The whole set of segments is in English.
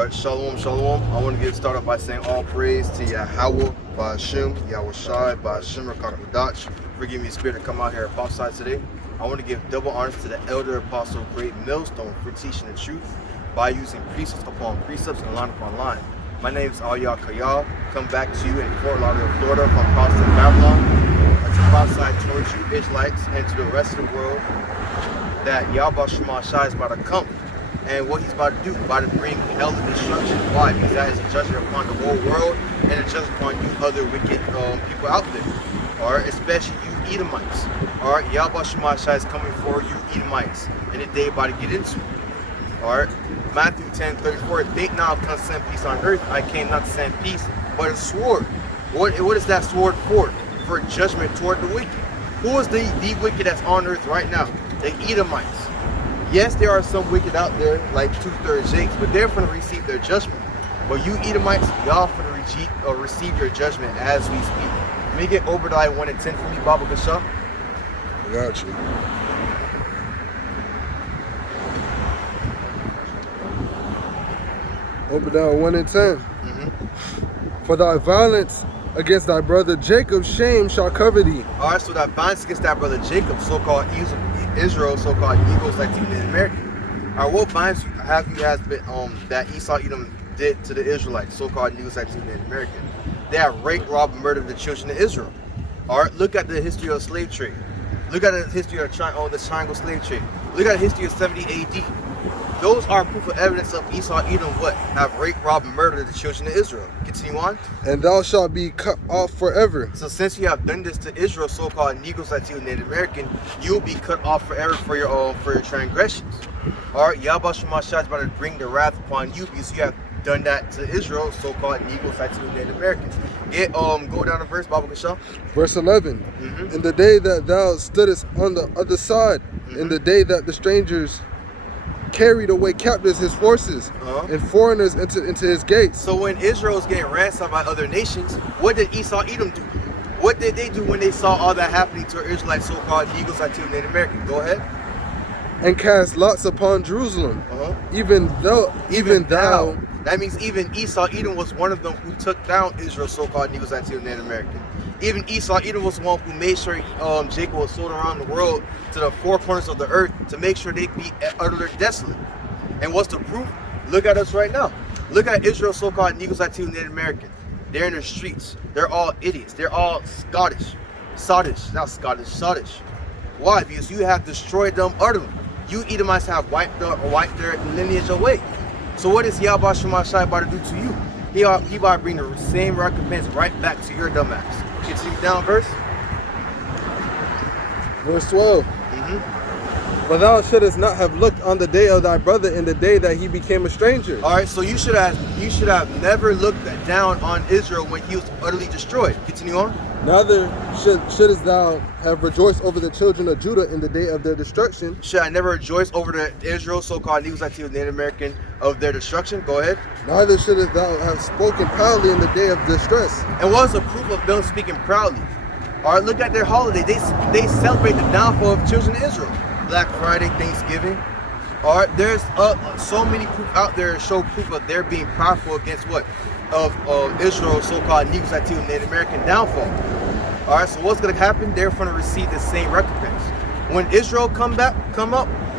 Alright, shalom, shalom. I want to get started by saying all praise to YAHAWAH, BAHASHAM, YAHAWASHI, BAHASHAM, QADASH. Forgive me, spirit, to come out here and prophesy today. I want to give double honors to the elder apostle, GREATMILLSTONE, for teaching the truth by using precepts upon precepts and line upon line. My name is YAHAWAH. Come back to you in Fort Lauderdale, Florida, from Prophecy Babylon, to prophesy towards you Israelites and to the rest of the world that YAHAWASHI is about to come. And what he's about to do, about to bring hell and destruction. Why? Because that is a judgment upon the whole world and a judgment upon you other wicked people out there. Alright, especially you Edomites. Alright, YAHAWASHI is coming for you Edomites and the day about to get into. Alright, Matthew 10:34. Think not I come to send peace on earth. I came not to send peace, but a sword. What is that sword for? For judgment toward the wicked. Who is the wicked that's on earth right now? The Edomites. Yes, there are some wicked out there, like 2/3 Jakes, but they're going to receive their judgment. But you Edomites, y'all going to receive your judgment as we speak. Let me get Obadiah 1 and 10 for me, Baba Gasha. I got you. Obadiah 1 and 10. For thy violence against thy brother Jacob, shame shall cover thee. Alright, so that violence against that brother Jacob, so-called Israel, so-called Negroes, like the American. Alright, what violence has been that Esau Edom did to the Israelites, so-called Negroes, like the American? They have raped, robbed, and murdered the children of Israel. Alright, look at the history of the slave trade. Look at the history of the triangle slave trade. Look at the history of 70 AD. Those are proof of evidence of Esau Edom what? Have raped, robbed, and murdered the children of Israel. Continue on. And thou shalt be cut off forever. So since you have done this to Israel, so-called Negroes, Latino, Native American, you will be cut off forever for your transgressions. Alright, YAHAWASHI is about to bring the wrath upon you because you have done that to Israel, so-called Negroes, Latino, Native Americans. Go down to verse, Baba Gasha. Verse 11. In the day that thou stoodest on the other side, in the day that the strangers carried away captives his forces, and foreigners into his gates. So when Israel was getting ransomed by other nations, what did Esau Edom do? What did they do when they saw all that happening to Israelites, so-called Negroes, Latino, Native American? Go ahead. And cast lots upon Jerusalem. Even thou. That means even Esau Edom was one of them who took down Israel, so-called Negroes, Latino, Native American. Even Esau Edom was the one who made sure Jacob was sold around the world to the four corners of the earth to make sure they'd be utterly desolate. And what's the proof? Look at us right now. Look at Israel, so-called Negroes, Latino, Native American. They're in the streets. They're all idiots. They're all Soddish. Why? Because you have destroyed them utterly. You Edomites have wiped their lineage away. So what is YAHAWASHI about to do to you? He about to bring the same recompense right back to your dumb ass. Continue down verse. Verse 12. But thou shouldest not have looked on the day of thy brother in the day that he became a stranger. Alright, so you should have never looked down on Israel when he was utterly destroyed. Continue on. Neither shouldest thou have rejoiced over the children of Judah in the day of their destruction. Should I never rejoice over the Israel, so-called Negroes, Latino, Native American, of their destruction? Go ahead. Neither shouldest thou have spoken proudly in the day of distress. And what's the proof of them speaking proudly? Alright, look at their holiday. They celebrate the downfall of children of Israel. Black Friday, Thanksgiving. Alright, there's so many proof out there to show proof of their being powerful against what? Of Israel, so-called Negroes, Latino, Native American downfall. Alright, so what's going to happen? They're going to receive the same recompense. When Israel come up,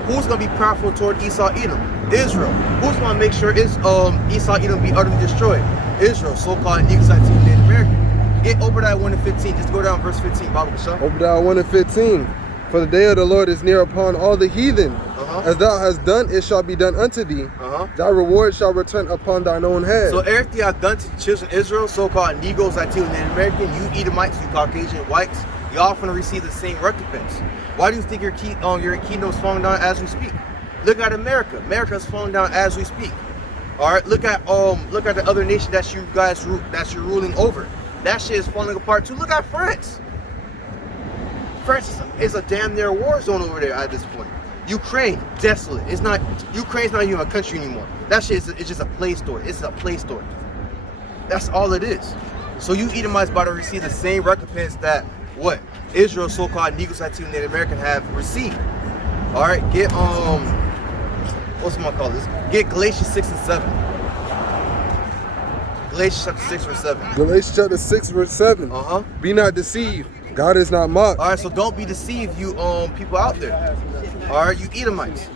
who's going to be powerful toward Esau Edom? Israel. Who's going to make sure Esau Edom be utterly destroyed? Israel, so-called Negroes, Latino, Native American. Get Obadiah 1 and 15. Just go down verse 15, Baba Gasha. Obadiah 1 and 15. For the day of the Lord is near upon all the heathen. As thou hast done, it shall be done unto thee. Thy reward shall return upon thine own head. So everything I've done to the children of Israel, so-called Negroes, Latino, Native American, you Edomites, you Caucasian whites, y'all going to receive the same recompense. Why do you think your kingdom's falling down as we speak? Look at America. America's falling down as we speak. All right. Look at the other nation that you're ruling over. That shit is falling apart too. Look at France. France is a damn near war zone over there at this point. Ukraine, desolate. Ukraine's not even a country anymore. That shit is just a play store. It's a play store. That's all it is. So you Edomites about to receive the same recompense that what Israel, so-called Negroes, Latino, Native American have received. All right, get what's my call this? Get Galatians 6 and 7. Galatians chapter 6 verse 7. Galatians chapter 6 verse 7. Be not deceived. God is not mocked. All right, so don't be deceived, you people out there. All right, you Edomites.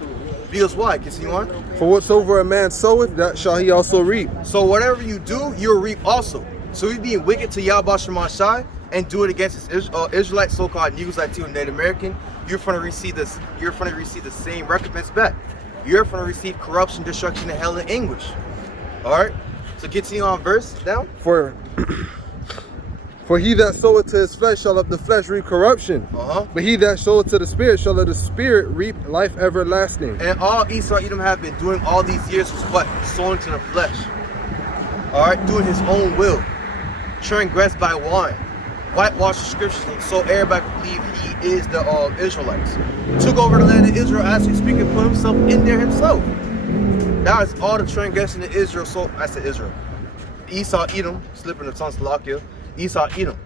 Because why? Continue on. For whatsoever a man soweth, that shall he also reap. So whatever you do, you'll reap also. So you being wicked to YAHAWASHI and do it against this Israelite, so-called Negroes, Latino, Native American, you're going to receive this. You're going to receive the same recompense back. You're going to receive corruption, destruction, and hell in anguish. All right. So continue on verse down. For he that soweth to his flesh shall of the flesh reap corruption. But he that soweth to the spirit shall of the spirit reap life everlasting. And all Esau Edom have been doing all these years was what? Sowing to the flesh. All right, doing his own will, transgressed by wine, whitewash the scriptures, so everybody believe he is the Israelites. Took over the land of Israel, as we speak, and put himself in there himself. That is all the transgression of Israel. So I said Israel, Esau Edom, slipping the tongue, Salakia. Esau Edom.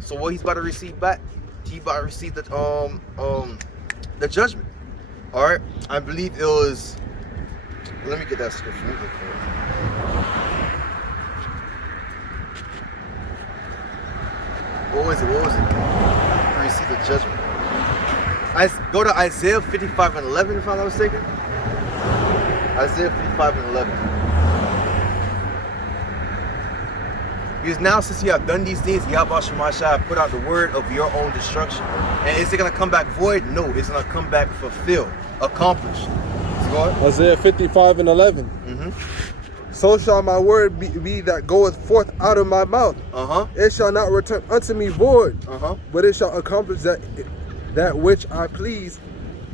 So what he's about to receive back, he's about to receive the judgment. All right, I believe it was. Let me get that scripture. Let me look for it. What was it? What was it? Receive the judgment. I go to Isaiah 55 and 11, if I'm not mistaken. Isaiah 55 and 11. Because now, since you have done these things, YAHAWASHI put out the word of your own destruction. And is it going to come back void? No, it's going to come back fulfilled, accomplished. So go ahead. Isaiah 55 and 11. So shall my word be that goeth forth out of my mouth. It shall not return unto me void, but it shall accomplish that which I please,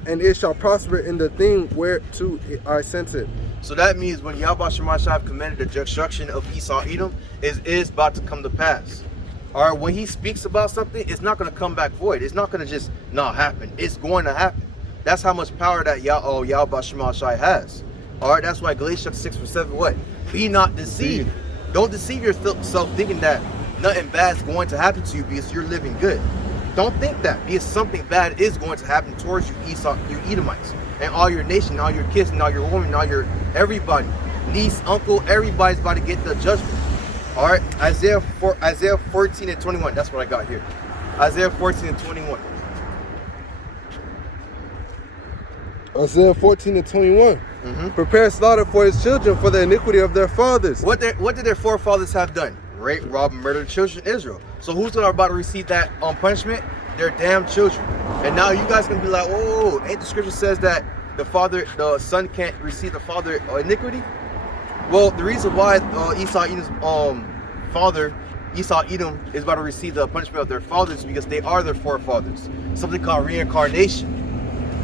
and it shall prosper in the thing whereto I sent it. So that means when YAHAWASHI commanded the destruction of Esau Edom, it is about to come to pass. All right, when he speaks about something, it's not going to come back void. It's not going to just not happen. It's going to happen. That's how much power that YAHAWASHI has. All right, that's why Galatians 6 verse 7, what? Be not deceived. Don't deceive yourself thinking that nothing bad is going to happen to you because you're living good. Don't think that, because something bad is going to happen towards you, Esau, you Edomites, and all your nation, all your kids, and all your women, and all your everybody, niece, uncle, everybody's about to get the judgment. All right, Isaiah 14 and 21. That's what I got here. Isaiah 14 and 21. Isaiah 14 and 21. Prepare slaughter for his children for the iniquity of their fathers. What did their forefathers have done? Rape, rob, and murder children in Israel. So who's about to receive that punishment? Their damn children. And now you guys can be like, oh, ain't the scripture says that the son can't receive the father iniquity? Well, the reason why Esau Edom's father, Esau Edom, is about to receive the punishment of their fathers is because they are their forefathers. Something called reincarnation.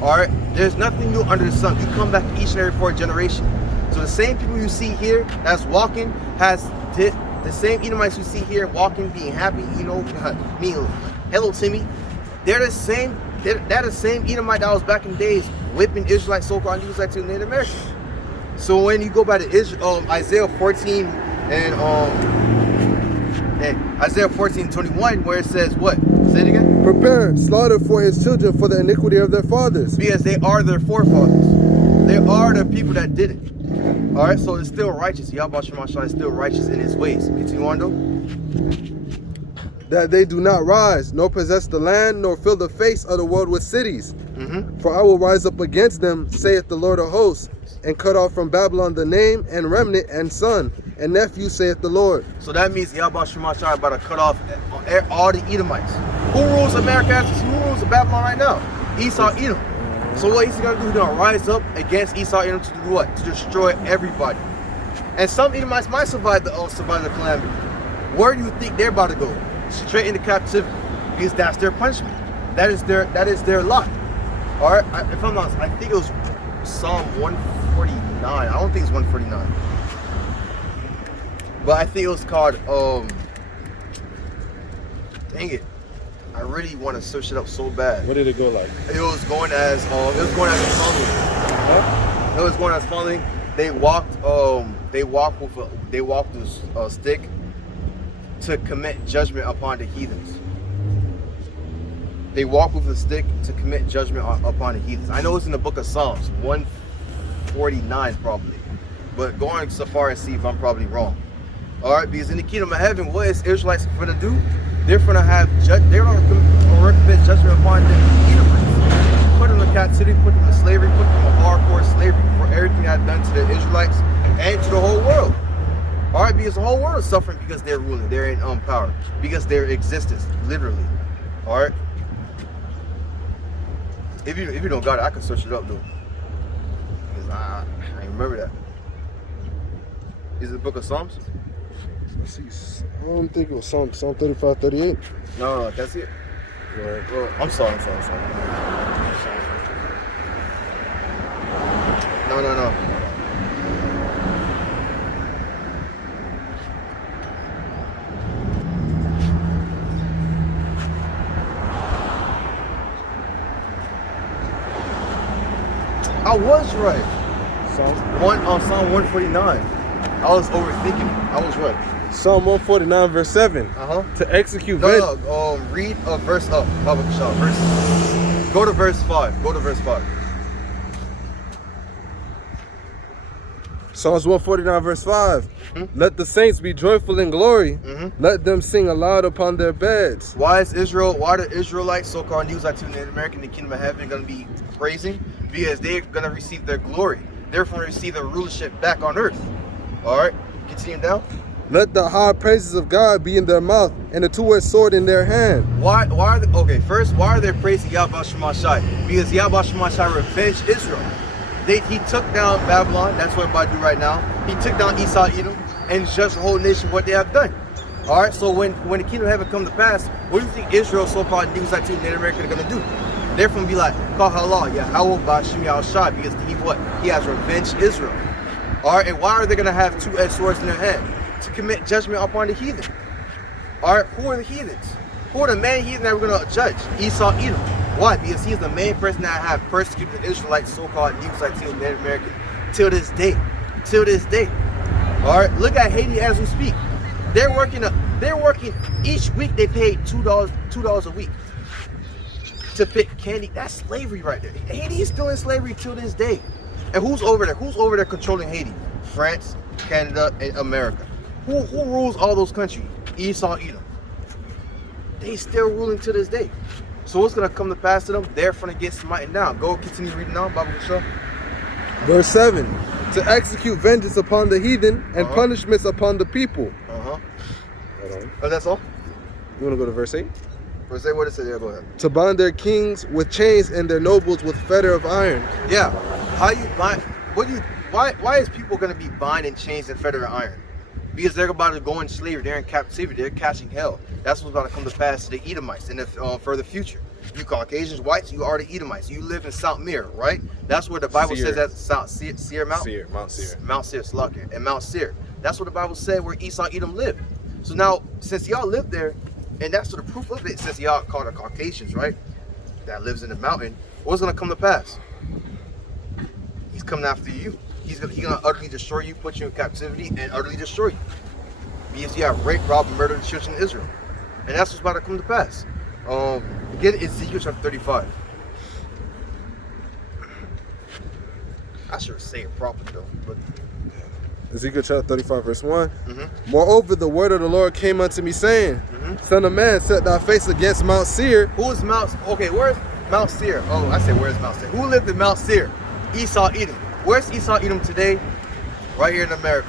All right, there's nothing new under the sun. You come back each and every 4th generation. So the same people you see here that's walking the same Edomites you see here walking, being happy, you know, me, hello Timmy. They're the same. They're the same Edomite that was back in the days whipping Israelites, so-called Negroes, like to Native Americans. So when you go by the Isaiah 14 and Isaiah 14:21, where it says what? Say it again. Prepare slaughter for his children for the iniquity of their fathers. Because they are their forefathers. They are the people that did it. All right, so it's still righteous. YAHAWASHI is still righteous in his ways. Continue on though. That they do not rise, nor possess the land, nor fill the face of the world with cities. For I will rise up against them, saith the Lord of hosts, and cut off from Babylon the name and remnant and son and nephew, saith the Lord. So that means YAHAWASHI about to cut off all the Edomites. Who rules America? Who rules Babylon right now? Esau Edom. So what he's gonna do? He's gonna rise up against Esau Edom to do what? To destroy everybody. And some Edomites might survive the calamity. Where do you think they're about to go? Straight into captivity, because that's their punishment. That is their lot. All right. If I'm not, I think it was Psalm 149. I don't think it's 149, but I think it was called. Dang it! I really want to search it up so bad. What did it go like? It was going as following. It was going as following. They walked with a stick to commit judgment upon the heathens. They walk with a stick to commit judgment upon the heathens. I know it's in the book of Psalms 149 probably, but going so far as see if I'm probably wrong. All right, because in the kingdom of heaven, what is Israelites going to do? They're going to have they're going to recommend judgment upon the Edomites, put them in captivity, put them in slavery, put them in hardcore slavery for everything I've done to the Israelites and to the whole world. All right, because the whole world is suffering because they're ruling, they're in power, because their existence, literally. All right. If you don't got it, I can search it up though. Because I remember that. Is it the book of Psalms? Let's see. I don't think it was Psalm 35, 38. No, that's it. Right. Well, I'm sorry. No. I was right. Psalm 149. I was overthinking it. I was right. Psalm 149 verse 7. To execute vengeance. Read a verse up. Go to verse 5. Psalms 149 verse 5. Let the saints be joyful in glory. Let them sing aloud upon their beds. Why the Israelites, so-called News like in America, in the kingdom of heaven, going to be praising? Because they're going to receive their glory. They're going to receive their rulership back on earth. All right, continue down. Let the high praises of God be in their mouth and a two-edged sword in their hand. Why are they praising Yahweh Shemashai? Because Yahweh Shemashai revenged Israel. He took down Babylon. That's what about to do right now. He took down Esau, Edom, and judged the whole nation what they have done. All right. So when the kingdom of heaven come to pass, what do you think Israel, so-called News like in America, are gonna do? They're gonna be like, call HALAL, YAHAWAH, BAHASHAM, YAHWASHI, because he has revenged Israel. All right. And why are they gonna have two-edged swords in their hand? To commit judgment upon the heathen. All right. Who are the heathens? Who are the main heathen that we're gonna judge? Esau, Edom. Why? Because he's the main person that have persecuted the Israelites, so-called News like in Native American, till this day. All right. Look at Haiti as we speak. They're working each week. They pay $2 a week to pick candy. That's slavery right there. Haiti is still in slavery till this day. And who's over there? Who's over there controlling Haiti? France, Canada, and America. Who rules all those countries? Esau, Edom. They still ruling to this day. So what's going to come to pass to them? They're going to get smitten down. Go continue reading now, Bible Show. Verse 7. To execute vengeance upon the heathen and punishments upon the people. Hold on. Oh, that's all? You want to go to verse 8? Verse 8, what does it say? Yeah, go ahead. To bind their kings with chains and their nobles with fetter of iron. Yeah. How you bind? Why is people going to be bound in chains and fetter of iron? Because they're about to go in slavery. They're in captivity. They're catching hell. That's what's about to come to pass to the Edomites in the further future. You Caucasians, whites, you are the Edomites. You live in South Mir, right? That's where the Bible says that's Mount Seir. Mount Seir, Slakia, and Mount Seir. That's what the Bible said where Esau, Edom lived. So now, since y'all live there, and that's the proof of it, since y'all called the Caucasians, right? That lives in the mountain. What's gonna come to pass? He's coming after you. He's gonna utterly destroy you, put you in captivity, and utterly destroy you. Because you have raped, robbed, and murdered the children of Israel. And that's what's about to come to pass. Get Ezekiel chapter 35. I should say it properly though. But Ezekiel chapter 35 verse 1. Moreover, the word of the Lord came unto me saying, Son of man, set thy face against Mount Seir. Who is Mount? Okay, where's Mount Seir? Oh, I said where's Mount Seir? Who lived in Mount Seir? Esau, Edom. Where's Esau, Edom today? Right here in America.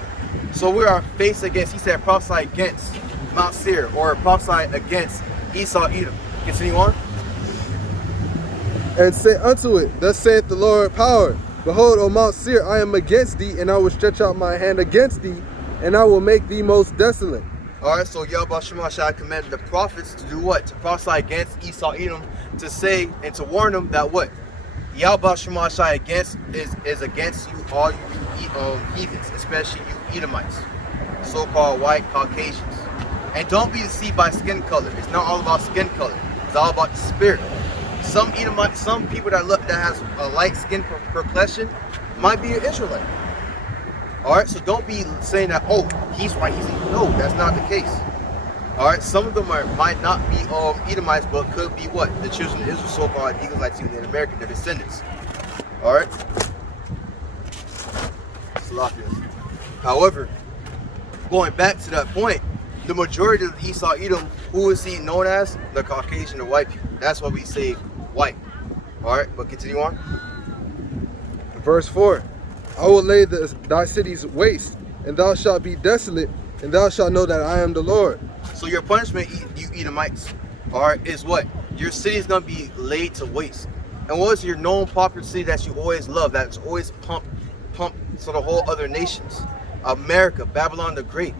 So we are faced against, he said, prophesy against Mount Seir, or prophesy against Esau, Edom. Continue on. And say unto it, thus saith the Lord power, behold, O Mount Seir, I am against thee, and I will stretch out my hand against thee, and I will make thee most desolate. All right, so Yahweh Shemashai commanded the prophets to do what? To prophesy against Esau, Edom, to say and to warn them that what? Yahweh Shemashai is against you, all you heathens, especially you Edomites, so-called white Caucasians. And don't be deceived by skin color. It's not all about skin color. It's all about the spirit. Some Edomites, some people that has a light skin complexion might be an Israelite. All right, so don't be saying that, oh, he's white, he's Edom. No, that's not the case. All right, some of them might not be Edomites, but could be what? The children of Israel, so-called Eagle-like in America, their descendants. All right. However, going back to that point, the majority of Esau Edom, who is he known as? The Caucasian or white people. That's why we say white. Alright, but continue on. Verse 4. I will lay thy cities waste, and thou shalt be desolate, and thou shalt know that I am the Lord. So your punishment, you Edomites, alright, is what? Your city is going to be laid to waste. And what is your known popular city that you always love, that's always pumped to the whole other nations? America, Babylon the Great.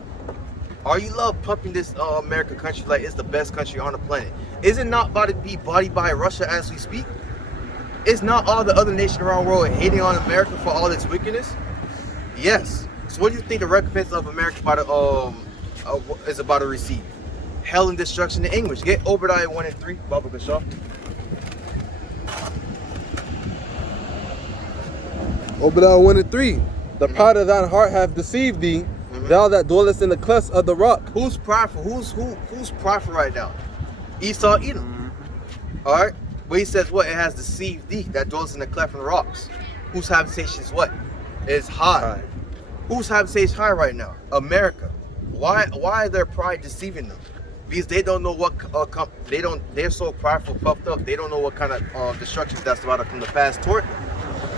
Are you love pumping this America country like it's the best country on the planet? Is it not about to be bodied by Russia as we speak? Is not all the other nations around the world hating on America for all its wickedness? Yes. So what do you think the recompense of America is about to receive? Hell and destruction in English. Get Obadiah 1 and 3, Baba Gashah. Obadiah 1 and 3. The pride of thine heart hath deceived thee, thou that dwellest in the clefts of the rock. Who's prideful? Who's prideful right now? Esau Edom. Alright? But he says what? It has deceived thee that dwells in the cleft of the rocks. Whose habitation is what? Is high. Whose habitation is high right now? America. Why is their pride deceiving them? Because they don't know what they're so prideful, puffed up, they don't know what kind of destruction that's about to come to pass toward them.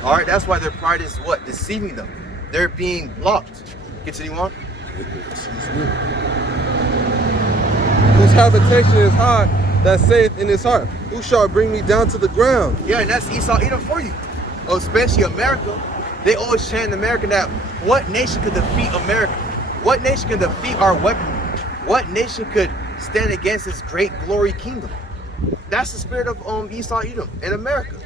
Alright, that's why their pride is what? Deceiving them. They're being blocked. Continue on. Whose habitation is high, that saith in his heart, who shall bring me down to the ground? Yeah, and that's Esau Edom for you. Especially America. They always chant in America that what nation could defeat America? What nation could defeat our weaponry? What nation could stand against this great glory kingdom? That's the spirit of Esau Edom in America.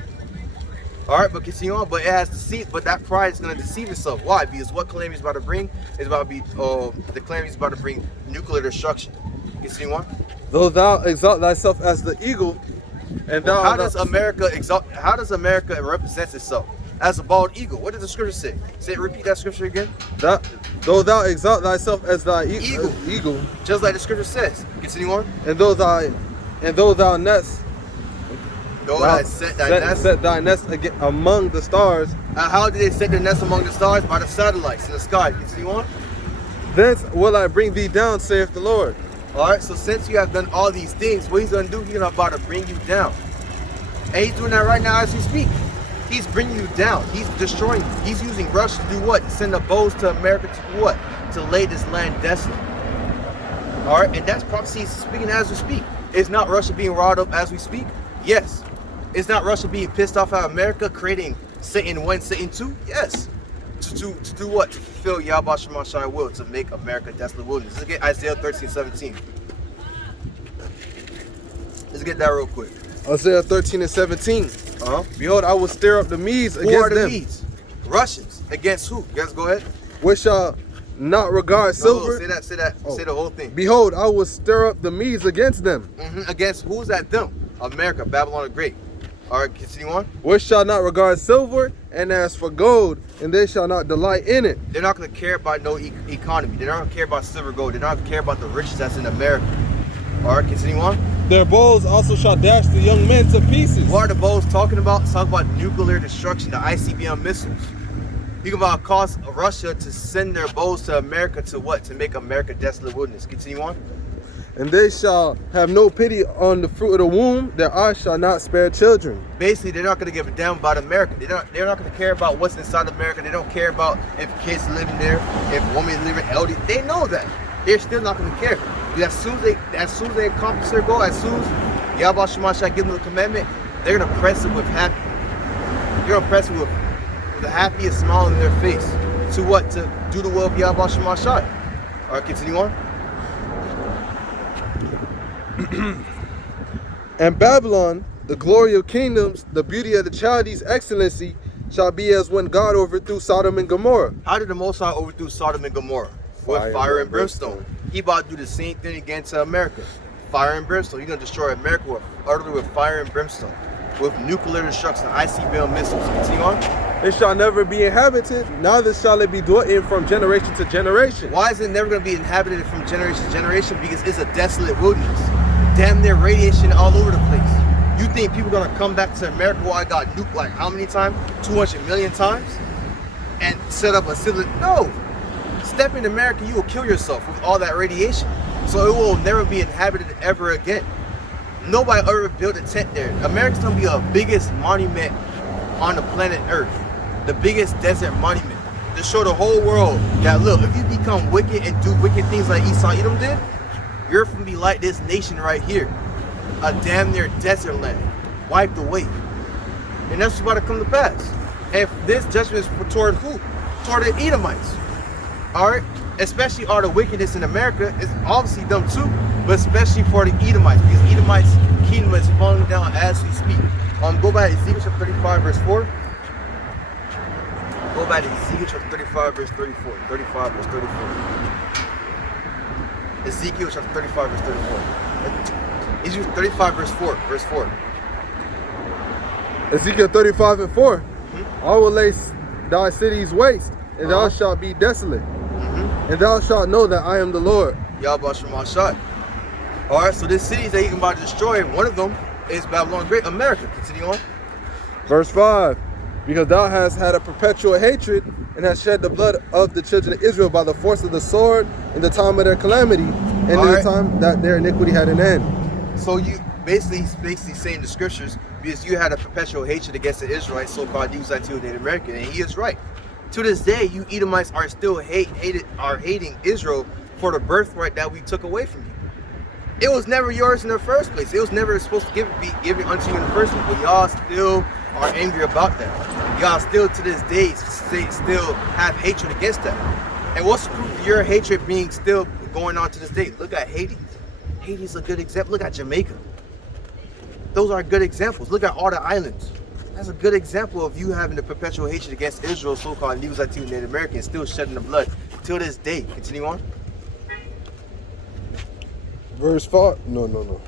Alright, but continue on. But it has deceit, but that pride is going to deceive itself. Why? Because what calamity is about to bring is about to be the calamity is about to bring nuclear destruction. Continue on. Though thou exalt thyself as the eagle, and thou how does America represent itself? As a bald eagle. What does the scripture say? Repeat that scripture again. Though thou exalt thyself as thy eagle, just like the scripture says. Continue on. And though thou set thy nest again among the stars. How did they set their nest among the stars? By the satellites in the sky. Continue on. Thence will I bring thee down, saith the Lord. Alright, so since you have done all these things, what he's going to do, he's about to bring you down. And he's doing that right now as we speak. He's bringing you down. He's destroying you. He's using Russia to do what? To send the bows to America to do what? To lay this land desolate. Alright, and that's prophecy he's speaking as we speak. Is not Russia being riled up as we speak? Yes. Is not Russia being pissed off at America, creating Satan 1, Satan 2? Yes. To do what? To fulfill YAHAWASHI will, to make America desolate wilderness. Let's get Isaiah 13:17. Let's get that real quick. Isaiah 13 and 17. Behold, I will stir up the Medes against them. Who are the Medes? Russians. Against who? Yes, go ahead. Which shall not regard silver. Say that. Oh. Say the whole thing. Behold, I will stir up the Medes against them. Against who's that them? America, Babylon the Great. Alright, continue on. Which shall not regard silver, and as for gold, and they shall not delight in it. They're not going to care about no economy. They're not going to care about silver, gold. They're not going to care about the riches that's in America. Alright, continue on. Their bows also shall dash the young men to pieces. What are the bows talking about? Talk about nuclear destruction, the ICBM missiles. You can about cause Russia to send their bows to America to what? To make America desolate wilderness. Continue on. And they shall have no pity on the fruit of the womb. Their eyes shall not spare children. Basically, they're not going to give a damn about America. They're not going to care about what's inside America. They don't care about if kids living there, if women living elderly. They know that. They're still not going to care. As soon as they accomplish their goal, as soon as YAHAWASHI give them the commandment, they're going to press it with happy. They're going to press it with the happiest smile on their face. To what? To do the will of YAHAWASHI. All right, continue on. And Babylon, the glory of kingdoms, the beauty of the Chaldees' excellency, shall be as when God overthrew Sodom and Gomorrah. How did the Most High overthrow Sodom and Gomorrah? With fire and brimstone. He about to do the same thing again to America. Fire and brimstone. He's going to destroy America utterly with fire and brimstone. With nuclear destruction, ICBM missiles. Continue on. It shall never be inhabited, neither shall it be dwelt in from generation to generation. Why is it never going to be inhabited from generation to generation? Because it's a desolate wilderness. Damn near radiation all over the place. You think people are going to come back to America where I got nuked like how many times? 200 million times? And set up a civil... No. step in America, you will kill yourself with all that radiation. So it will never be inhabited ever again. Nobody ever built a tent there. America's gonna be the biggest monument on the planet Earth. The biggest desert monument. To show the whole world that, look, if you become wicked and do wicked things like Esau Edom did, you're gonna be like this nation right here. A damn near desert land. Wiped away. And that's what's about to come to pass. And this judgment is toward who? Toward the Edomites. Alright? Especially all the wickedness in America is obviously them too, but especially for the Edomites, because Edomites' kingdom is falling down as we speak. Go back to Ezekiel chapter 35 verse 4. Go back to Ezekiel chapter 35 verse 34. 35 verse 34. Ezekiel chapter 35 verse 34. Ezekiel 35 verse 4. Verse 4. Ezekiel 35 and 4. I will lay thy cities waste, and thou shalt be desolate. And thou shalt know that I am the Lord. YAHAWASHI. Alright, so this city that he's about to destroy, one of them is Babylon Great, America. Continue on. Verse 5. Because thou hast had a perpetual hatred, and hast shed the blood of the children of Israel by the force of the sword in the time of their calamity, and in the time that their iniquity had an end. So you basically saying the scriptures, because you had a perpetual hatred against the Israelites, so-called Jews, Native American, and he is right. To this day, you Edomites are still hating Israel for the birthright that we took away from you. It was never yours in the first place. It was never supposed to be given unto you in the first place. But y'all still are angry about that. Y'all still to this day still have hatred against that. And what's the proof of your hatred being still going on to this day? Look at Haiti. Haiti's a good example. Look at Jamaica. Those are good examples. Look at all the islands. That's a good example of you having the perpetual hatred against Israel, so-called Native Americans, still shedding the blood till this day. Continue on. Verse 4. No.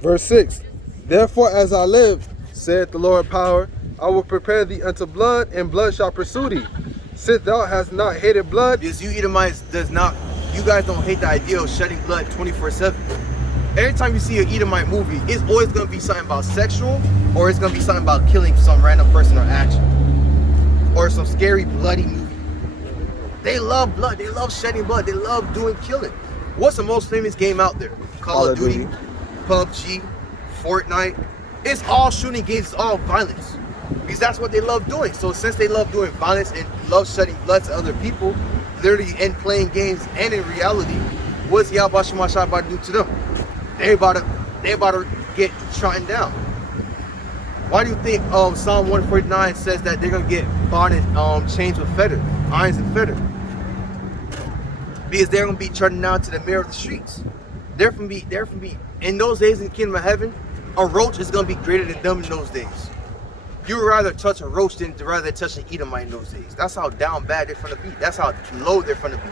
Verse 6. Therefore, as I live, saith the Lord power, I will prepare thee unto blood, and blood shall pursue thee. Since thou hast not hated blood. Because you Edomites you guys don't hate the idea of shedding blood 24/7. Every time you see an Edomite movie, it's always going to be something about sexual, or it's going to be something about killing some random person or action, or some scary bloody movie. They love blood. They love shedding blood. They love doing killing. What's the most famous game out there? Call of Duty, PUBG, Fortnite. It's all shooting games. It's all violence, because that's what they love doing. So since they love doing violence and love shedding blood to other people, literally in playing games and in reality, what's YAHAWASHI about to do to them? They about to get trodden down. Why do you think Psalm 149 says that they're gonna get bonded, chains with fetters, irons and fetters? Because they're gonna be trodden down to the mirror of the streets. They're gonna be in those days in the kingdom of heaven. A roach is gonna be greater than them in those days. You would rather touch a roach than rather touch an Edomite in those days. That's how down bad they're gonna be. That's how low they're gonna be.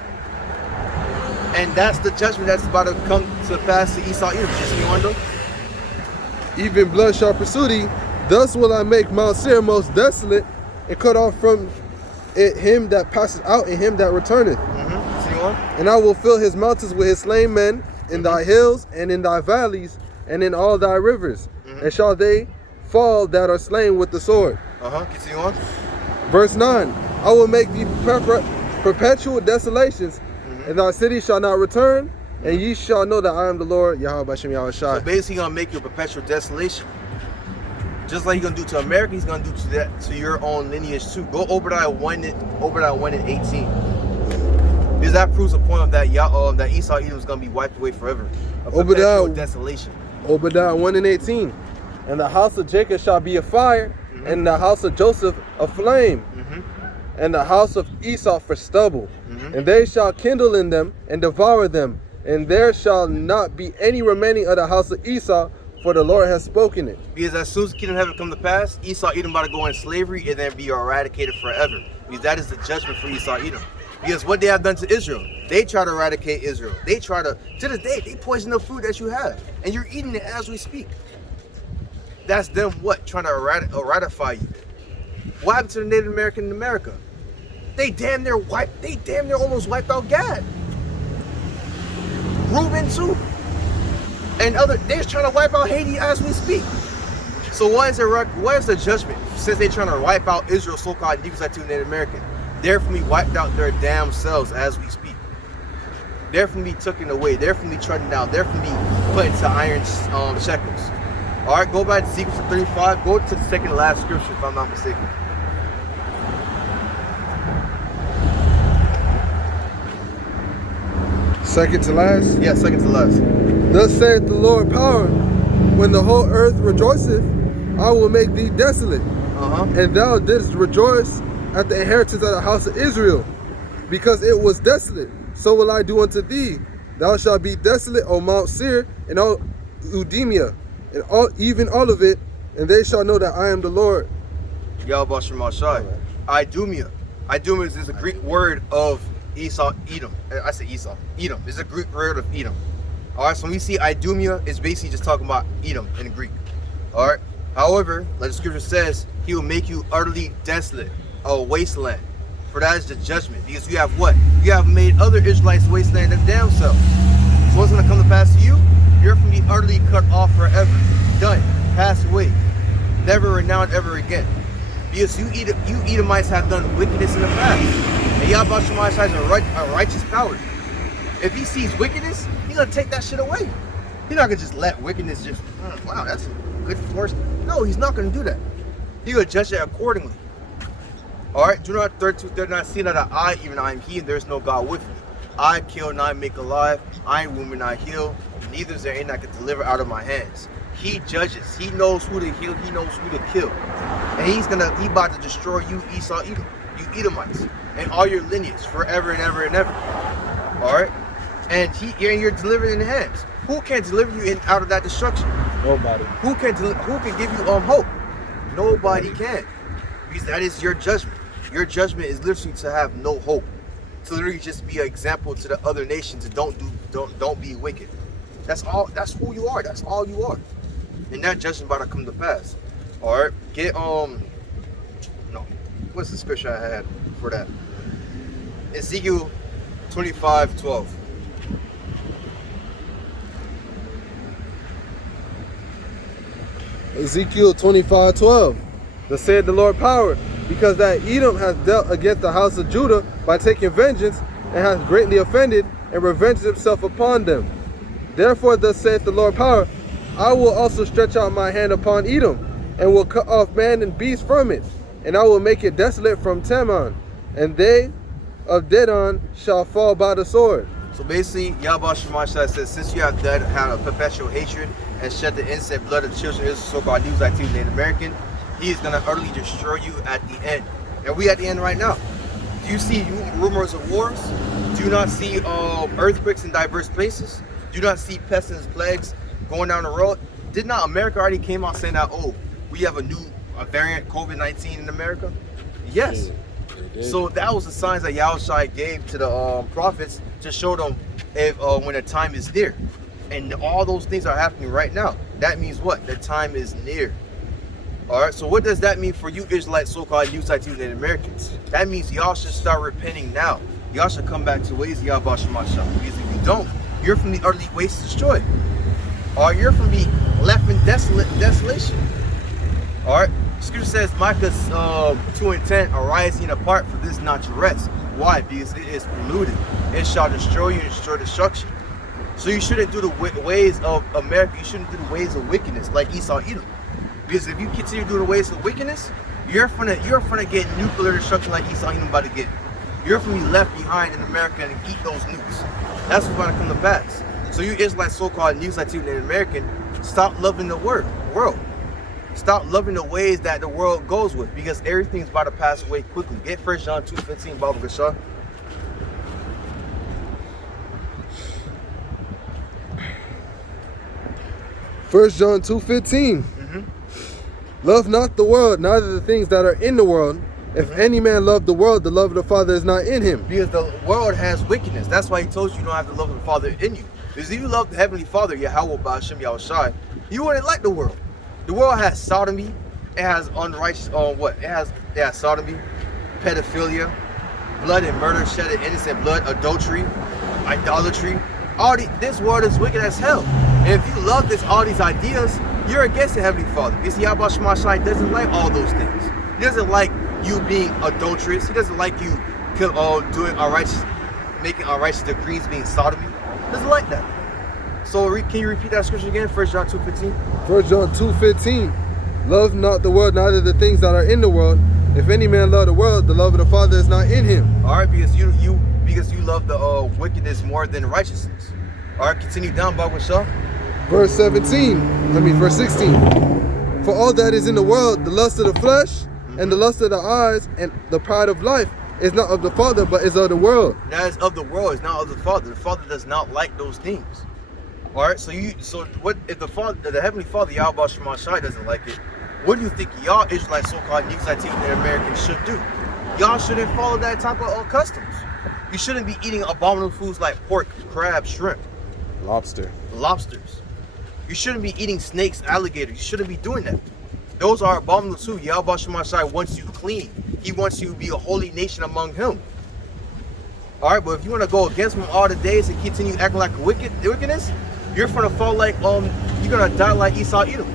And that's the judgment that's about to come to pass to Esau Edom. Even blood shall pursue thee. Thus will I make Mount Seir most desolate, and cut off from it him that passes out and him that returneth. And I will fill his mountains with his slain men, in thy hills and in thy valleys and in all thy rivers. And shall they fall that are slain with the sword. Continue on. Verse 9. I will make thee perpetual desolations, and thy city shall not return, and ye shall know that I am the Lord, YAHAWASHI. So basically, gonna make you a perpetual desolation. Just like he's gonna do to America, he's gonna do to your own lineage too. Go over that 1 and 18. Because that proves the point of that that Esau Edom is gonna be wiped away forever. A perpetual desolation. Obadiah 1 and 18. And the house of Jacob shall be a fire, and the house of Joseph a flame, and the house of Esau for stubble. And they shall kindle in them and devour them, and there shall not be any remaining of the house of Esau, for the Lord has spoken it. Because as soon as the kingdom of heaven come to pass, Esau Edom about to go in slavery and then be eradicated forever. Because that is the judgment for Esau Edom. Because what they have done to Israel, they try to eradicate Israel. They try to this day, they poison the food that you have, and you're eating it as we speak. That's them what? Trying to ratify you. What happened to the Native American in America? They damn near almost wiped out Gad. Reuben too. And they're trying to wipe out Haiti as we speak. So what is the judgment? Since they're trying to wipe out Israel, so-called Native American, They're from me wiped out their damn selves as we speak. They're from me taken away. They're from me trodden down. They're from me put into iron shackles. All right, go back to Ezekiel 35. Go to the second to last scripture, if I'm not mistaken. Second to last? Yeah, second to last. Thus saith the Lord power, when the whole earth rejoiceth, I will make thee desolate. And thou didst rejoice at the inheritance of the house of Israel, because it was desolate. So will I do unto thee. Thou shalt be desolate, O Mount Seir, and all Udemia, and even all of it, and they shall know that I am the Lord. YAHAWASHI. Idumea. Idumea is a Greek word of Esau, Edom. I say Esau. Edom. It's a Greek word of Edom. Alright, so when we see Idumea, it's basically just talking about Edom in Greek. Alright. However, like the scripture says, he will make you utterly desolate, a wasteland. For that is the judgment. Because you have what? You have made other Israelites wasteland them damn self. So what's going to come to pass to you? You're from the utterly cut off forever. Done. Passed away. Never renowned ever again. Because you Edomites have done wickedness in the past. And YAHAWASHI has a righteous power. If he sees wickedness, he's going to take that shit away. He's not going to just let wickedness just, wow, that's good force. No, he's not going to do that. He's going to judge it accordingly. Alright, Deuteronomy 32:39, see that I, even I am he, and there is no God with me. I kill and I make alive, I wound and I heal, neither is there any that can deliver out of my hands. He judges, he knows who to heal, he knows who to kill. And he about to destroy you, Esau, Edom, you Edomites, and all your lineage forever and ever and ever. Alright? And you're delivered in the hands. Who can deliver you out of that destruction? Nobody. Who can give you hope? Nobody can. Because that is your judgment. Your judgment is literally to have no hope. To literally just be an example to the other nations and don't be wicked. That's all. That's who you are. That's all you are. And that judgment about to come to pass. Alright. Get no. What's the scripture I had for that? Ezekiel 25:12. Ezekiel 25:12. Thus said the Lord power, because that Edom has dealt against the house of Judah by taking vengeance, and hath greatly offended, and revenged himself upon them. Therefore thus saith the Lord power, I will also stretch out my hand upon Edom, and will cut off man and beast from it, and I will make it desolate from Teman, and they of Dedan shall fall by the sword. So basically, YAHAWASHI says, since you have had a perpetual hatred and shed the innocent blood of the children of Israel, so-called News Active Native American, he is going to utterly destroy you at the end. And we at the end right now. Do you see rumors of wars? Do you not see earthquakes in diverse places? Do you not see pestilence, plagues going down the road? Did not America already came out saying that, oh, we have a variant COVID-19 in America? Yes. So that was the signs that YAHAWASHI gave to the prophets to show them if when the time is near. And all those things are happening right now. That means what? The time is near. Alright, so what does that mean for you Israelites, so-called News Active Native Americans? That means y'all should start repenting now. Y'all should come back to ways of YAHAWASHI. Because if you don't, you're from the utterly waste destroyed. Or you're from the left in desolation. Alright, scripture says Micah 2:10, arise and apart for this not to rest. Why? Because it is polluted. It shall destroy you and destroy destruction. So you shouldn't do the ways of America. You shouldn't do the ways of wickedness like Esau, Edom. Because if you continue doing the ways of wickedness, you're gonna get nuclear destruction like Esau Edom about to get. You're gonna be left behind in America and eat those nukes. That's what's gonna come to pass. So you Israelites, so-called News Active Native American, stop loving the world. Stop loving the ways that the world goes with, because everything's about to pass away quickly. Get 1 John 2:15, Baba Gashan. 1 John 2:15. Love not the world, neither the things that are in the world. If any man love the world, the love of the Father is not in him. Because the world has wickedness. That's why he told you don't have the love of the Father in you. Because if you love the Heavenly Father, YAHAWAH, BAHASHAM, YAHAWASHI, you wouldn't like the world. The world has sodomy. It has unrighteous, It has sodomy, pedophilia, blood and murder, shedding innocent blood, adultery, idolatry. This world is wicked as hell. And if you love all these ideas, you're against the Heavenly Father. Because YAHAWASHI doesn't like all those things. He doesn't like you being adulterous. He doesn't like you doing unrighteous, making unrighteous decrees, being sodomy. Doesn't like that. So can you repeat that scripture again? 1 John 2:15. 1 John 2:15. Love not the world, neither the things that are in the world. If any man love the world, the love of the Father is not in him. All right, because you love the wickedness more than righteousness. All right, continue down, BAHASHAM. Verse 16. For all that is in the world, the lust of the flesh, and the lust of the eyes, and the pride of life, is not of the Father, but is of the world. That is of the world, it's not of the Father. The Father does not like those things. All right, so what if the Heavenly Father, YAHAWASHI, doesn't like it? What do you think y'all Israelites, so-called Negroes and Americans should do? Y'all shouldn't follow that type of customs. You shouldn't be eating abominable foods like pork, crab, shrimp, lobsters. You shouldn't be eating snakes, alligators. You shouldn't be doing that. Those are abominable too. YAHAWASHI wants you clean. He wants you to be a holy nation among him. All right, but if you want to go against him all the days and continue acting like wickedness, you're gonna fall like you're gonna die like Esau Edom.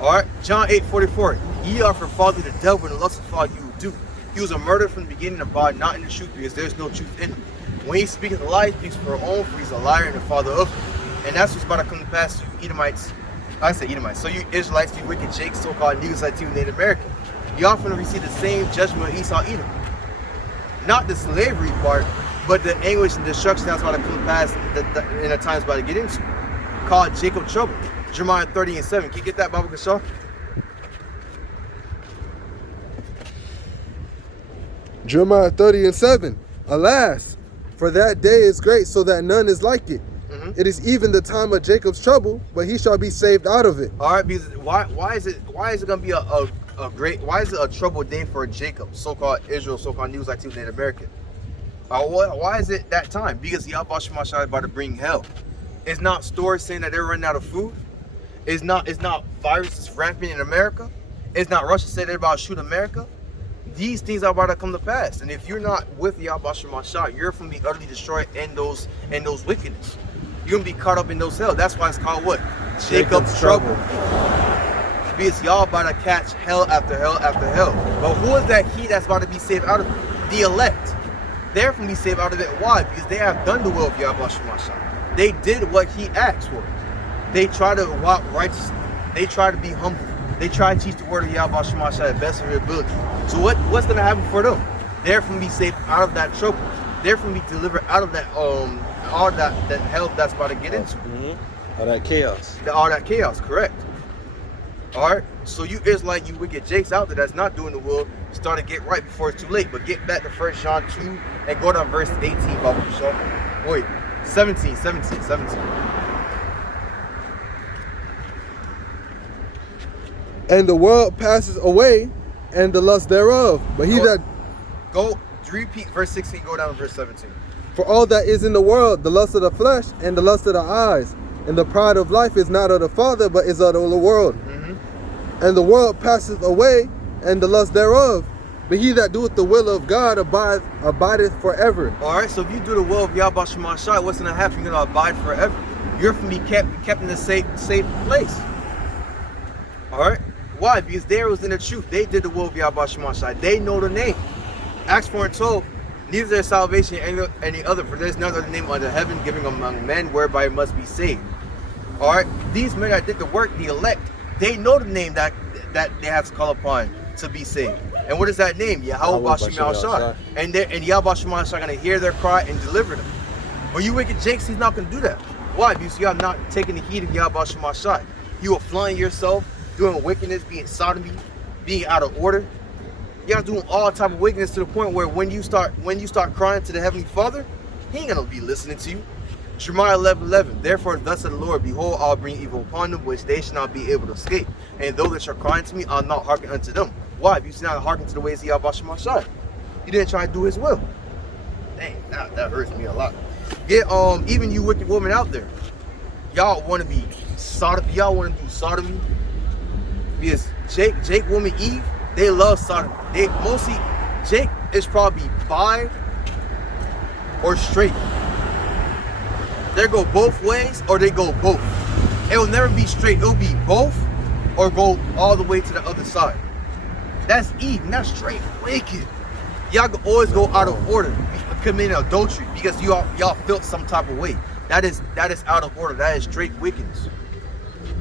All right, John 8:44. Ye are for father the devil, and the lust of father you will do. He was a murderer from the beginning, and abide not in the truth, because there is no truth in him. When he speaketh a lie, he speaks for his own, for he's a liar and the father of it. And that's what's about to come to pass to you Edomites. I say Edomites. So you Israelites, you wicked Jakes, so-called Negroes, Native American. Y'all finna receive the same judgment of Esau Edom. Not the slavery part, but the anguish and destruction that's about to come to pass in the times about to get into. Called Jacob trouble. Jeremiah 30:7. Can you get that, BAHASHAM? Jeremiah 30:7. Alas, for that day is great, so that none is like it. It is even the time of Jacob's trouble, but he shall be saved out of it. All right, because why is it gonna be a troubled day for Jacob, so-called Israel, so-called Negroes, Native American? Why is it that time? Because YAHAWASHI is about to bring hell. It's not stores saying that they're running out of food. It's not viruses rampant in America. It's not Russia saying they're about to shoot America. These things are about to come to pass. And if you're not with YAHAWASHI, you're going to be utterly destroyed in those wickedness. You're going to be caught up in those hell. That's why it's called what? Jacob's trouble. Because y'all about to catch hell after hell after hell. But who is that he that's about to be saved out of it? The elect. They're going to be saved out of it. Why? Because they have done the will of YAHAWASHI. They did what he asked for. They try to walk righteously. They try to be humble. They try to teach the word of YAHAWASHI at the best of their ability. So what's going to happen for them? They're going to be saved out of that trouble. They're going to be delivered out of that all that hell that's about to get into. All that chaos. All that chaos, correct. All right. So you Israelite, you wicked Jakes out there that's not doing the will, start to get right before it's too late. But get back to 1 John 2 and go down verse 18, BAHASHAM. Wait. 17. And the world passes away, and the lust thereof. But repeat verse 16, go down to verse 17. For all that is in the world, the lust of the flesh, and the lust of the eyes, and the pride of life is not of the Father, but is of the world. And the world passeth away, and the lust thereof. But he that doeth the will of God abideth forever. All right, so if you do the will of YAHAWASHI, what's going to happen? You're going to abide forever. You're going to be kept in a safe place. All right? Why? Because they was in the truth. They did the will of YAHAWASHI. They know the name. Acts 4:12, neither there salvation any other, for there is no other name under heaven given among men whereby it must be saved. All right? These men that did the work, the elect, they know the name that they have to call upon to be saved. And what is that name? YAHAWASHI. And YAHAWASHI is going to hear their cry and deliver them. But you wicked Jakes, he's not going to do that. Why? Because you are not taking the heed of YAHAWASHI. You are flying yourself, doing wickedness, being sodomy, being out of order. Y'all doing all type of wickedness to the point where when you start crying to the Heavenly Father, he ain't going to be listening to you. Jeremiah 11:11. Therefore, thus said the Lord, behold, I'll bring evil upon them, which they shall not be able to escape. And though they shall cry unto me, I'll not hearken unto them. Why? Because you not hearken to the ways of YAHAWASHI. You didn't try to do his will. Dang, that hurts me a lot. Get even you wicked women out there. Y'all want to be sodomy. Y'all want to do sodomy. Because Jake, woman, Eve, they love sodomy. Jake is probably bi or straight. They go both ways or they go both. It will never be straight. It'll be both or go all the way to the other side. That's Eve, and that's straight wicked. y'all can always go out of order committing adultery because y'all felt some type of way. That is out of order. That is straight wickedness.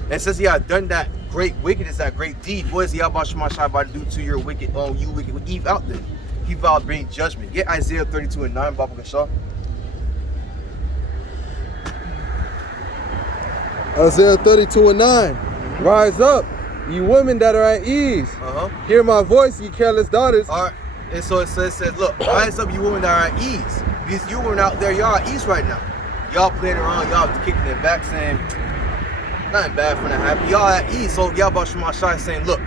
And since y'all done that great wickedness, that great deed, what is YAHAWASHI about to do to your wicked you wicked Eve out there? He about to bring judgment. Get Isaiah 32:9, Baba Gashaw. Isaiah 32:9. Rise up, you women that are at ease. Hear my voice, ye careless daughters. All right. And so it says, look, rise up, you women that are at ease. These you women out there, y'all at ease right now. Y'all playing around, y'all kicking it back, saying nothing bad for that happen. Y'all at ease. So YAHAWASHI saying, look,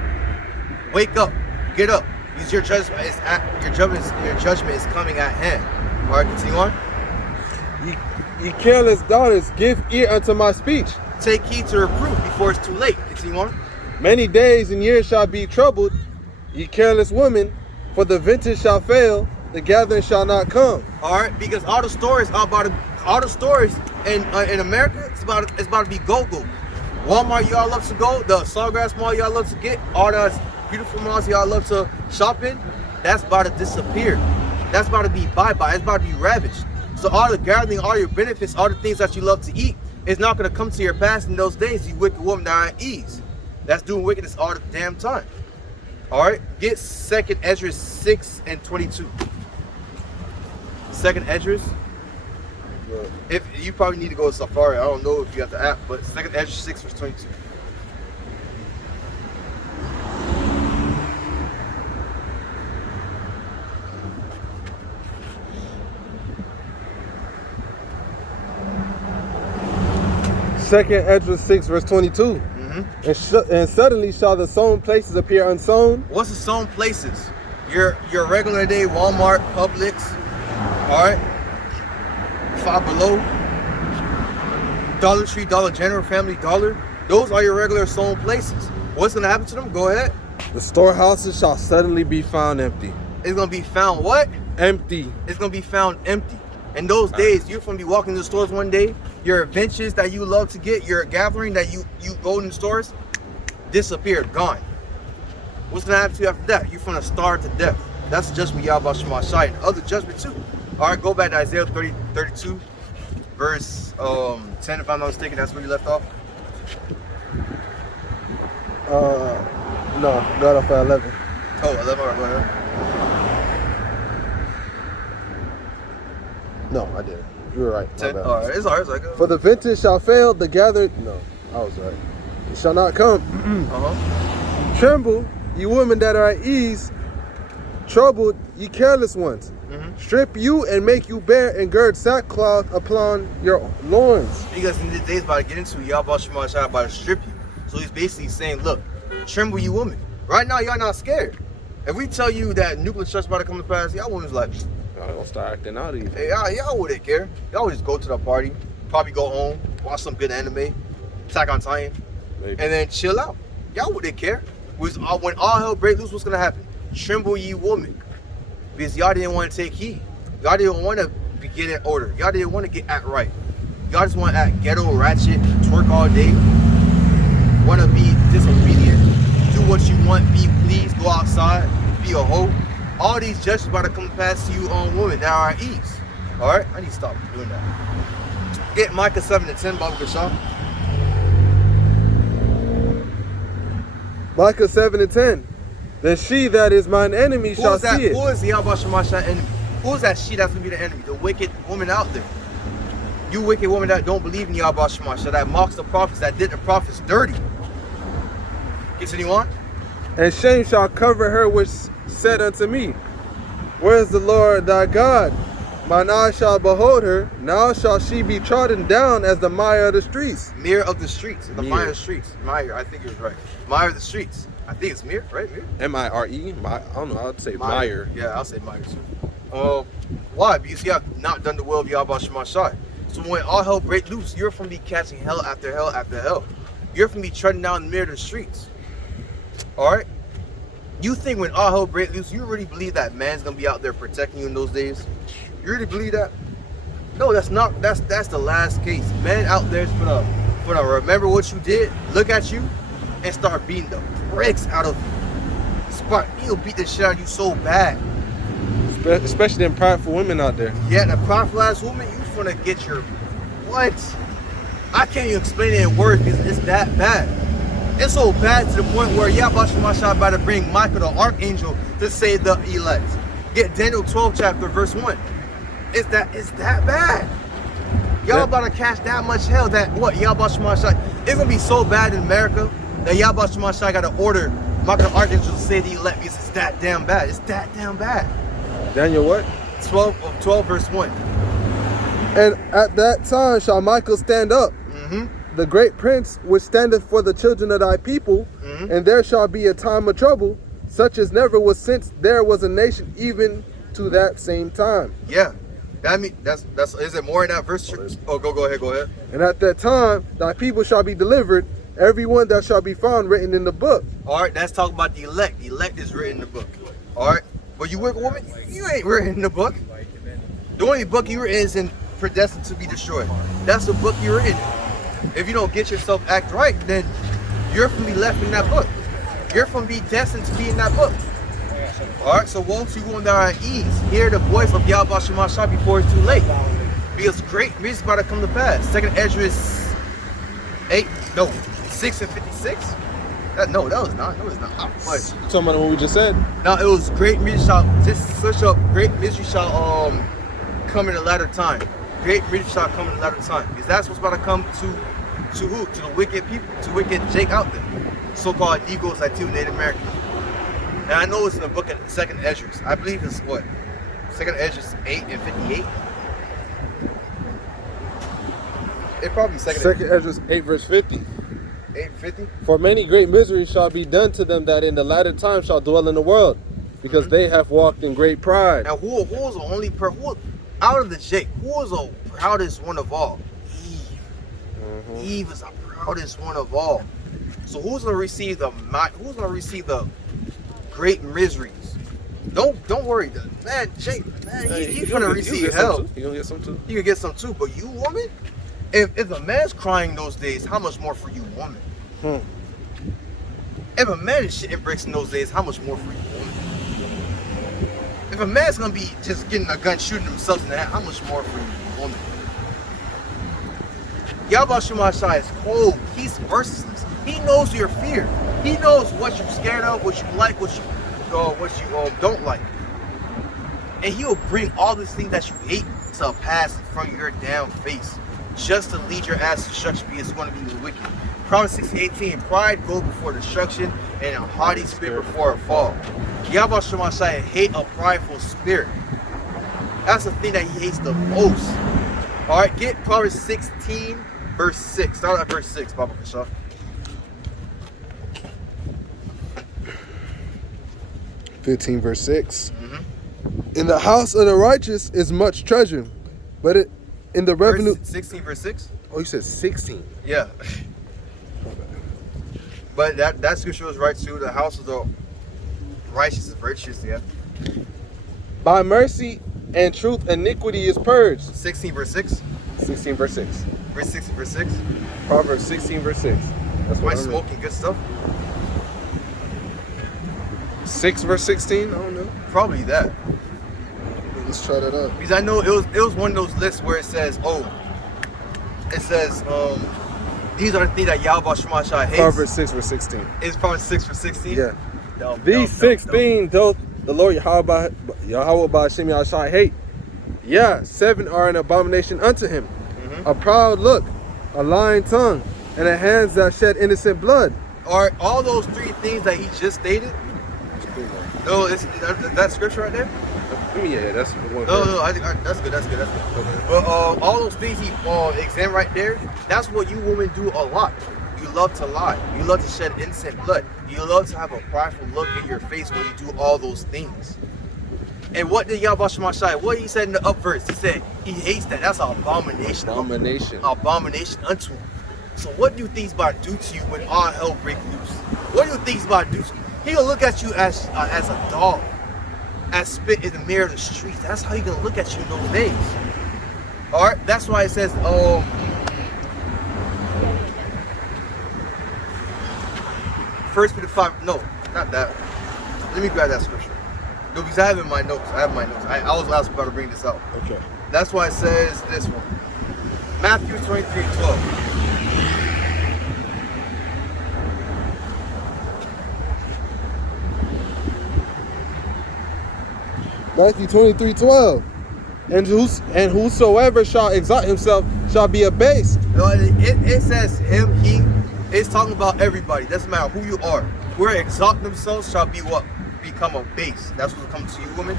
wake up, get up. Because your judgment is coming at hand. All right, continue on. Ye careless daughters, give ear unto my speech. Take heed to reproof before it's too late. Continue on. Many days and years shall be troubled, ye careless women, for the vintage shall fail, the gathering shall not come. All right, because all the stories in America, it's about to be go-go. Walmart, y'all love to go. The Sawgrass Mall, y'all love to get. All those beautiful malls y'all love to shop in. That's about to disappear. That's about to be bye-bye. It's about to be ravaged. So all the gathering, all your benefits, all the things that you love to eat, is not going to come to your pass in those days. You wicked woman that are at ease. That's doing wickedness all the damn time. All right, get 2nd Ezra 6:22. 2nd Ezra. If you probably need to go to Safari, I don't know if you have the app, but 2nd Ezra 6:22. Second Ezra 6:22. And suddenly shall the sown places appear unsown. What's the sown places? Your regular day Walmart, Publix, all right, Five Below, Dollar Tree, Dollar General, Family Dollar. Those are your regular sown places. What's gonna happen to them? Go ahead. The storehouses shall suddenly be found empty. It's gonna be found what? Empty. It's gonna be found empty. In those days, you're gonna be walking in the stores one day. Your adventures that you love to get, your gathering that you go in the stores, disappeared, gone. What's gonna happen to you after that? You're gonna starve to death. That's just what YAHAWASHI and other judgment too. All right, go back to Isaiah 32, verse 10, if I'm not mistaken. That's where you left off. No, got off at 11. Oh, 11. All right, go ahead. No, I didn't. You were right. 10. All right, it's all right. It's like, for the vintage shall fail, the gathering. No, I was right. It shall not come. Tremble, ye women that are at ease. Troubled, ye careless ones. Strip you and make you bare and gird sackcloth upon your loins. Because in the days about to get into, YAHAWASHI about to strip you. So he's basically saying, look, tremble, you women. Right now, y'all not scared. If we tell you that nuclear trust about to come to pass, y'all women's like, y'all don't start acting out either. Hey, y'all wouldn't care. Y'all would just go to the party, probably go home, watch some good anime, Attack on Titan, and then chill out. Y'all wouldn't care. When all hell break loose, what's gonna happen? Tremble, ye women. Because y'all didn't want to take heed. Y'all didn't want to get in order. Y'all didn't want to get act right. Y'all just want to act ghetto, ratchet, twerk all day. Want to be disobedient. Do what you want, be pleased, go outside, be a hoe. All these judgments about to come past you on women that are at ease. All right? I need to stop doing that. Get Micah 7:10, Baba Gashaw. Micah 7:10. Then she that is mine enemy shall see it. Who is the YAHAWASHI enemy? Who is that she that's going to be the enemy? The wicked woman out there. You wicked woman that don't believe in YAHAWASHI, that mocks the prophets, that did the prophets dirty. Continue on. And shame shall cover her which said unto me, where is the Lord thy God? Mine eyes shall behold her. Now shall she be trodden down as the mire of the streets. Mire of the streets. The mire of the streets. Mire, I think you're right. Mire of the streets. I think it's Mire, right? Mire? M-I-R-E? I don't know. I'd say Mire. Yeah, I'll say Mire too. Why? Because you have not done the will of YAHAWASHI. So when all hell break loose, you're from be catching hell after hell after hell. You're from be treading down the mirror of the streets. Alright? You think when all hell break loose, you really believe that man's gonna be out there protecting you in those days? You really believe that? No, that's not. That's the last case. Man out there's gonna remember what you did, look at you, and start beating the bricks out of you. He'll beat the shit out of you so bad. Especially them prideful women out there. Yeah, the prideful ass woman, you finna get your what? I can't even explain it in words because it's that bad. It's so bad to the point where YAHAWASHI about to bring Michael the archangel to save the elect. Get Daniel 12 chapter verse 1. It's that bad. Y'all about to catch that much hell that what YAHAWASHI, it's gonna be so bad in America that YAHAWASHI got to order Michael the archangel to save the elect because it's that damn bad. It's that damn bad. Daniel what? 12 verse 1. And at that time shall Michael stand up, the great prince which standeth for the children of thy people, and there shall be a time of trouble, such as never was since there was a nation even to that same time. Yeah. That mean that's is it more in that verse? Oh, go ahead. And at that time thy people shall be delivered, every one that shall be found written in the book. All right, that's talking about the elect. The elect is written in the book. All right, but you wicked woman, you ain't written in the book. The only book you were in is in predestined to be destroyed. That's the book you're in. If you don't get yourself act right, then you're from be left in that book. You're from be destined to be in that book. All right, so won't you go down at ease? Hear the voice of YAHAWASHI before it's too late. Because great music is about to come to pass. 2nd Ezra 6 and 56? No, that was not. It was not. You talking about what we just said? No, it was great music shall, just search up great music shall come in the latter time. Great music shall come in the latter time. Because that's what's about to come to who? To the wicked people, to wicked Jake out there. So-called Negroes like two Native Americans. And I know it's in the book of 2nd Ezra. I believe it's what? 2nd Ezra 8 and 58? It probably 2nd Ezra 8 verse 50. 850? For many great miseries shall be done to them that in the latter time shall dwell in the world, because they have walked in great pride. Now who was the only person, out of the Jake, who was the proudest one of all? Eve. Eve is the proudest one of all. So who's gonna receive the great miseries? Don't worry, man. Jake, man, he's gonna receive hell. You gonna get some too? You can get some too, but you woman, if a man's crying those days, how much more for you, woman? If a man is shitting bricks in those days, how much more for you, woman? If a man's gonna be just getting a gun, shooting himself in the head, how much more for you, woman? YAHAWASHI is cold. He's merciless. He knows your fear. He knows what you're scared of, what you like, what you don't like. And he'll bring all these things that you hate to pass in front of your damn face, just to lead your ass to destruction, because it's going to be wicked. Proverbs 16:18, pride goes before destruction, and a haughty spirit before a fall. YAHAWASHI hate a prideful spirit. That's the thing that he hates the most. All right, get Proverbs 16 verse 6. Start at verse 6, Baba Kasha. 15 verse 6. In the house of the righteous is much treasure, but in the revenue. 16 verse 6. Oh, you said 16. Yeah. But that scripture was right too. The house of the righteous is virtuous. Yeah. By mercy and truth, iniquity is purged. 16 verse 6. 16 verse 6. Verse 16 verse 6. Proverbs 16 verse 6. That's Am I what I'm smoking good stuff? 6 verse 16? I don't know. Probably that. Let's try that out. Because I know it was one of those lists where it says, these are the things that YAHAWASHI hates. Proverbs 6 verse 16. It's Proverbs 6 verse 16? Yeah. These 16 doth the Lord Yahawah Ba'ashem Yahshai hate. Yeah, 7 are an abomination unto him. A proud look, a lying tongue, and a hands that shed innocent blood. Are all those 3 things that he just stated? No, that scripture right there? Yeah, that's the one. No, I think that's good. Okay. But all those things he examined right there, that's what you women do a lot. You love to lie. You love to shed innocent blood. You love to have a prideful look in your face when you do all those things. And what did YAHAWASHI? What he said in the up verse? He said he hates that. That's an abomination. Abomination. Abomination unto him. So what do you think he's about to do to you when all hell breaks loose? What do you think he's about to do to you? He'll look at you as a dog, as spit in the mirror of the streets. That's how he's gonna look at you in those days. All right, that's why it says, 1 Peter 5. No, not that. Let me grab that scripture. No, because I have it in my notes. I was last about to bring this out. Okay. That's why it says this one. Matthew 23:12. Matthew 23:12. And whosoever shall exalt himself shall be abased. No, it says him, he. It's talking about everybody. Doesn't matter who you are. Whoever exalt themselves shall be what? Become abased. That's what comes to you, woman.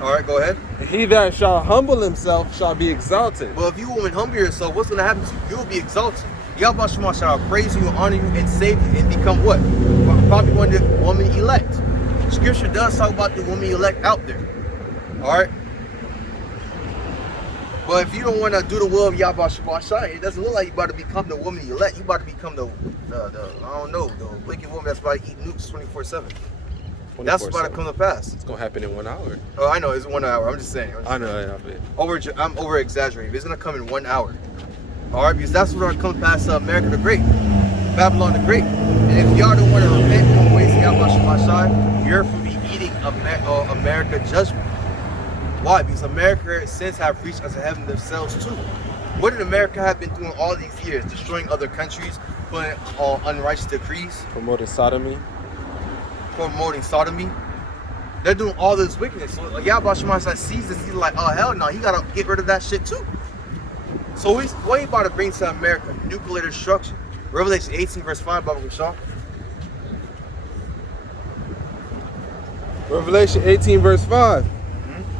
All right, go ahead. And he that shall humble himself shall be exalted. Well, if you woman humble yourself, what's going to happen to you? You will be exalted. YAHAWASHI shall praise you, honor you, and save you, and become what? Probably one of the woman elect. Scripture does talk about the woman elect out there. All right. But if you don't want to do the will of YAHAWASHI, it doesn't look like you about to become the woman elect. You about to become the I don't know, the wicked woman that's about to eat nukes 24/7. That's about to come to pass. It's gonna happen in 1 hour. Oh, I know, it's 1 hour. I'm just saying. I know. I'm over exaggerating. It's gonna come in 1 hour. All right, because that's what's gonna come past America the Great, Babylon the Great. And if y'all don't want to repent from ways of YAHAWASHI, you're from be eating America judgment. Why? Because America sins have reached unto heaven themselves too. What did America have been doing all these years? Destroying other countries, putting unrighteous decrees, Promoting sodomy. They're doing all this wickedness. So YAHAWASHI sees this, he's like, oh hell no, he gotta get rid of that shit too. So what he about to bring to America? Nuclear destruction. Revelation 18:5, Baba Shaw. Revelation 18:5.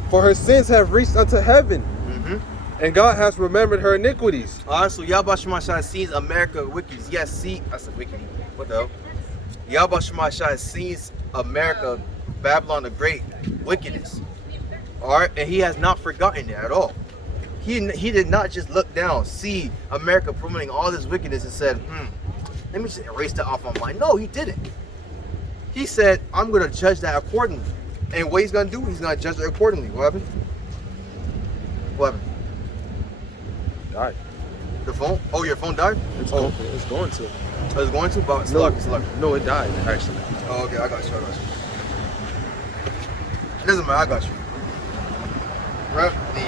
For her sins have reached unto heaven, and God has remembered her iniquities. All right, so YAHAWASHI sees America wickedness. Yes, see, I said wicked. What the hell? YAHAWASHI sees America, Babylon the Great, wickedness. All right, and he has not forgotten it at all. He did not just look down, see America promoting all this wickedness and said, let me just erase that off my mind. No, he didn't. He said, I'm going to judge that accordingly. And what he's going to do, he's going to judge it accordingly. What happened? What happened? Died. The phone? Oh, your phone died? It's going to. Oh, it's going to? But it's luck. No, it died, actually. Oh, okay, I got you. It doesn't matter, I got you. Rep the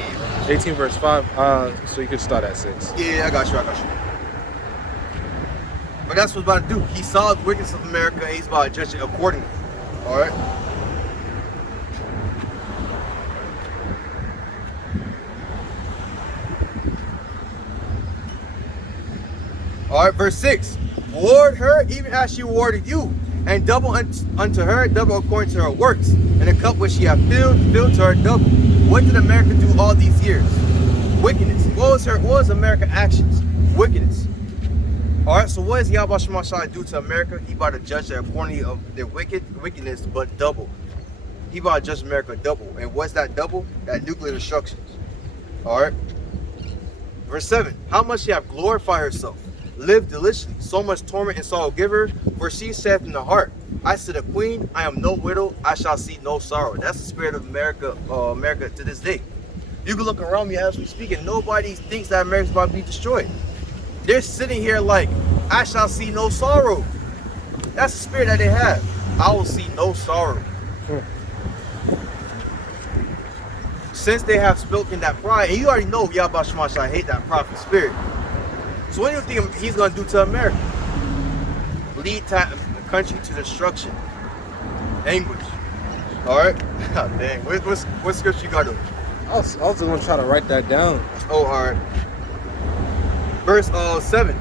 18:5, so you could start at 6. Yeah, I got you. But that's what he's about to do. He saw the wickedness of America and he's about to judge it accordingly. Alright? Alright, verse 6. Reward her even as she rewarded you, and double unto her, double according to her works. And the cup which she hath filled to her double. What did America do all these years? Wickedness. What was America's actions? Wickedness. Alright, so what does YAHAWASHI do to America? He about to judge them according of their wickedness, but double. He about to judge America double. And what's that double? That nuclear destructions. Alright. Verse 7. How much she have glorified herself, lived deliciously, so much torment and sorrow give her, for she saith in the heart, I said a queen, I am no widow, I shall see no sorrow. That's the spirit of America, America to this day. You can look around me as we speak and nobody thinks that America's about to be destroyed. They're sitting here like, I shall see no sorrow. That's the spirit that they have. I will see no sorrow. Since they have spoken that pride, and you already know YAHAWASHI hate that prideful spirit. So what do you think he's going to do to America? Lead the country to destruction. Anguish. Alright? Dang. What scripture you got to? I was going to try to write that down. Oh, alright. Verse 7.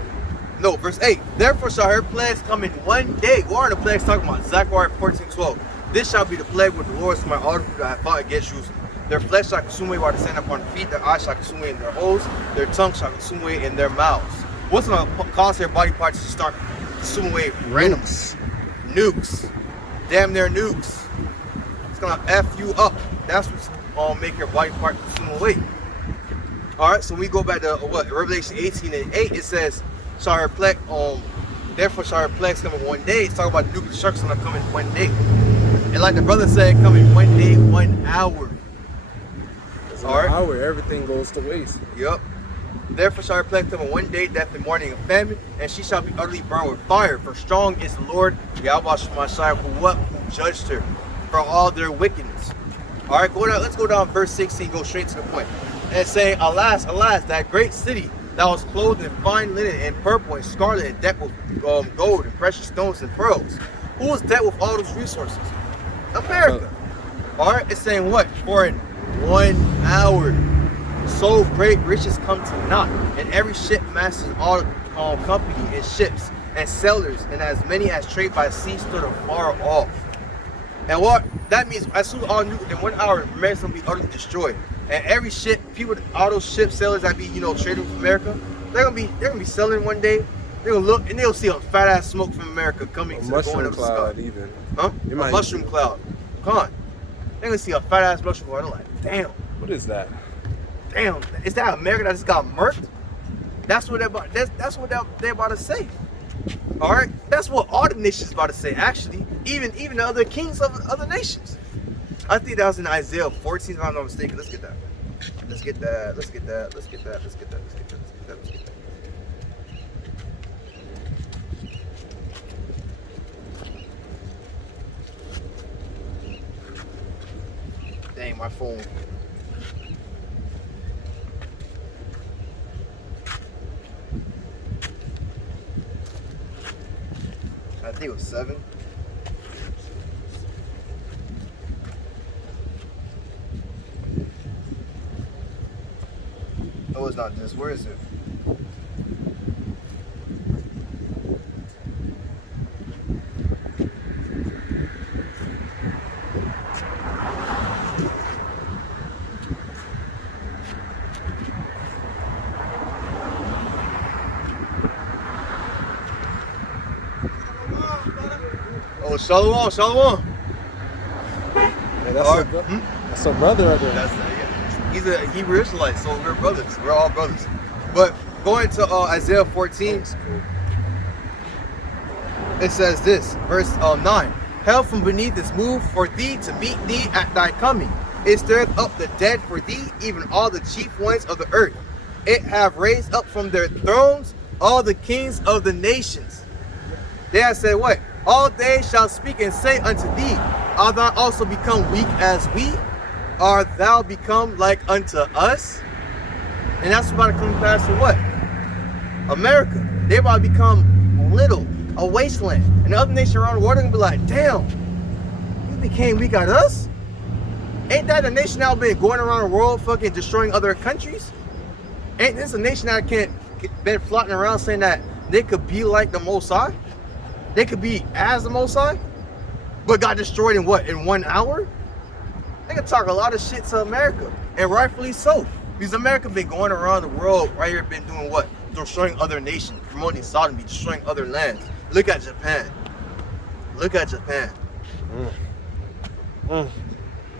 No, verse 8. Therefore shall her plagues come in one day. What are the plagues talking about? Zechariah 14:12. This shall be the plague with the Lord to my altar that I have fought against Jerusalem. Their flesh shall consume away while they stand upon their feet. Their eyes shall consume away in their holes. Their tongue shall consume away in their mouths. What's going to cause their body parts to start consuming away? Random nukes. Damn near nukes. It's going to F you up. That's what's going to make your body part consume away. Alright, so we go back to what? Revelation 18:8, it says, shall her plague, therefore shall her plagues come in one day. It's talking about nuclear destruction that come in one day. And like the brother said, come in 1 day, 1 hour. Alright. Hour, everything goes to waste. Yep. Therefore shall her plague come in 1 day, death and mourning and famine, and she shall be utterly burned with fire. For strong is the Lord YAHAWASHI who judged her for all their wickedness. All right, let's go down verse 16, go straight to the point. And it's saying, alas, alas, that great city that was clothed in fine linen and purple and scarlet and decked with gold and precious stones and pearls. Who was decked with all those resources? America. All right, it's saying what? For in 1 hour, so great riches come to naught, and every ship masters all company and ships and sailors, and as many as trade by sea stood afar off. And what that means, as soon as all knew, in 1 hour, America's gonna be utterly destroyed. And every ship, people, all those ship sailors that be, trading with America, they're gonna be selling one day. They're gonna look and they'll see a fat ass smoke from America coming to going up the sky. Even. Huh? A mushroom cloud. Come on. They're gonna see a fat ass mushroom cloud. They're like, damn. What is that? Damn, is that America that just got murked? That's what they're about. That's what they're about to say. All right, that's what all the nations about to say. Actually, even the other kings of other nations. I think that was in Isaiah 14, if I'm not mistaken. Let's get that. Let's get that. Let's get that. Let's get that. Let's get that. Let's get that. Let's get that. Let's get that. Dang, my phone. I think it was 7. No, it's not this. Where is it? Oh, Shalom, Shalom. Hey, that's a brother right there. He's a Hebrew Israelite, so we're brothers. We're all brothers. But going to Isaiah 14, it says this, verse 9. Hell from beneath is moved for thee to meet thee at thy coming. It stirreth up the dead for thee, even all the chief ones of the earth. It have raised up from their thrones all the kings of the nations. They have said what? All they shall speak and say unto thee, art thou also become weak as we? Art thou become like unto us? And that's about to come past to what? America. They're about to become little, a wasteland. And the other nation around the world are going to be like, damn, you became weak at us? Ain't that a nation that been going around the world fucking destroying other countries? Ain't this a nation that been floating around saying that they could be like the Most High? They could be as the Most High, but got destroyed in what? In 1 hour? They can talk a lot of shit to America, and rightfully so. Because America been going around the world right here, been doing what? Destroying other nations, promoting sodomy, destroying other lands. Look at Japan. Look at Japan.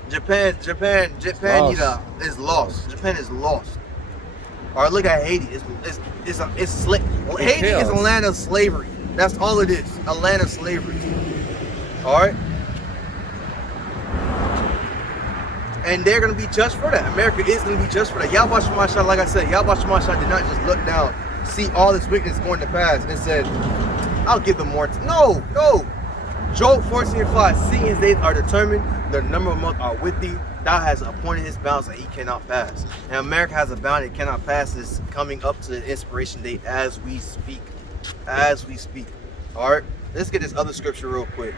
Japan is lost. Japan is lost. Or look at Haiti. Haiti is a land of slavery. That's all it is, a land of slavery. All right? And they're going to be judged for that. America is going to be judged for that. YAHAWASHI, like I said, YAHAWASHI did not just look down, see all this wickedness going to pass, and said, I'll give them more. No. Job 14:5, seeing his days are determined, the number of months are with thee. Thou hast appointed his bounds that he cannot pass. And America has a bound it cannot pass. It's coming up to the expiration date as we speak. All right, let's get this other scripture real quick.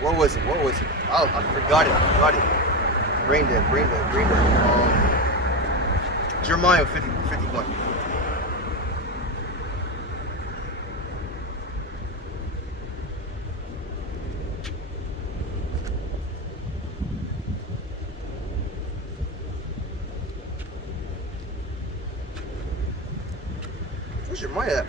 What was it? Oh, I forgot it. Bring that. Jeremiah 51. Where's Jeremiah at?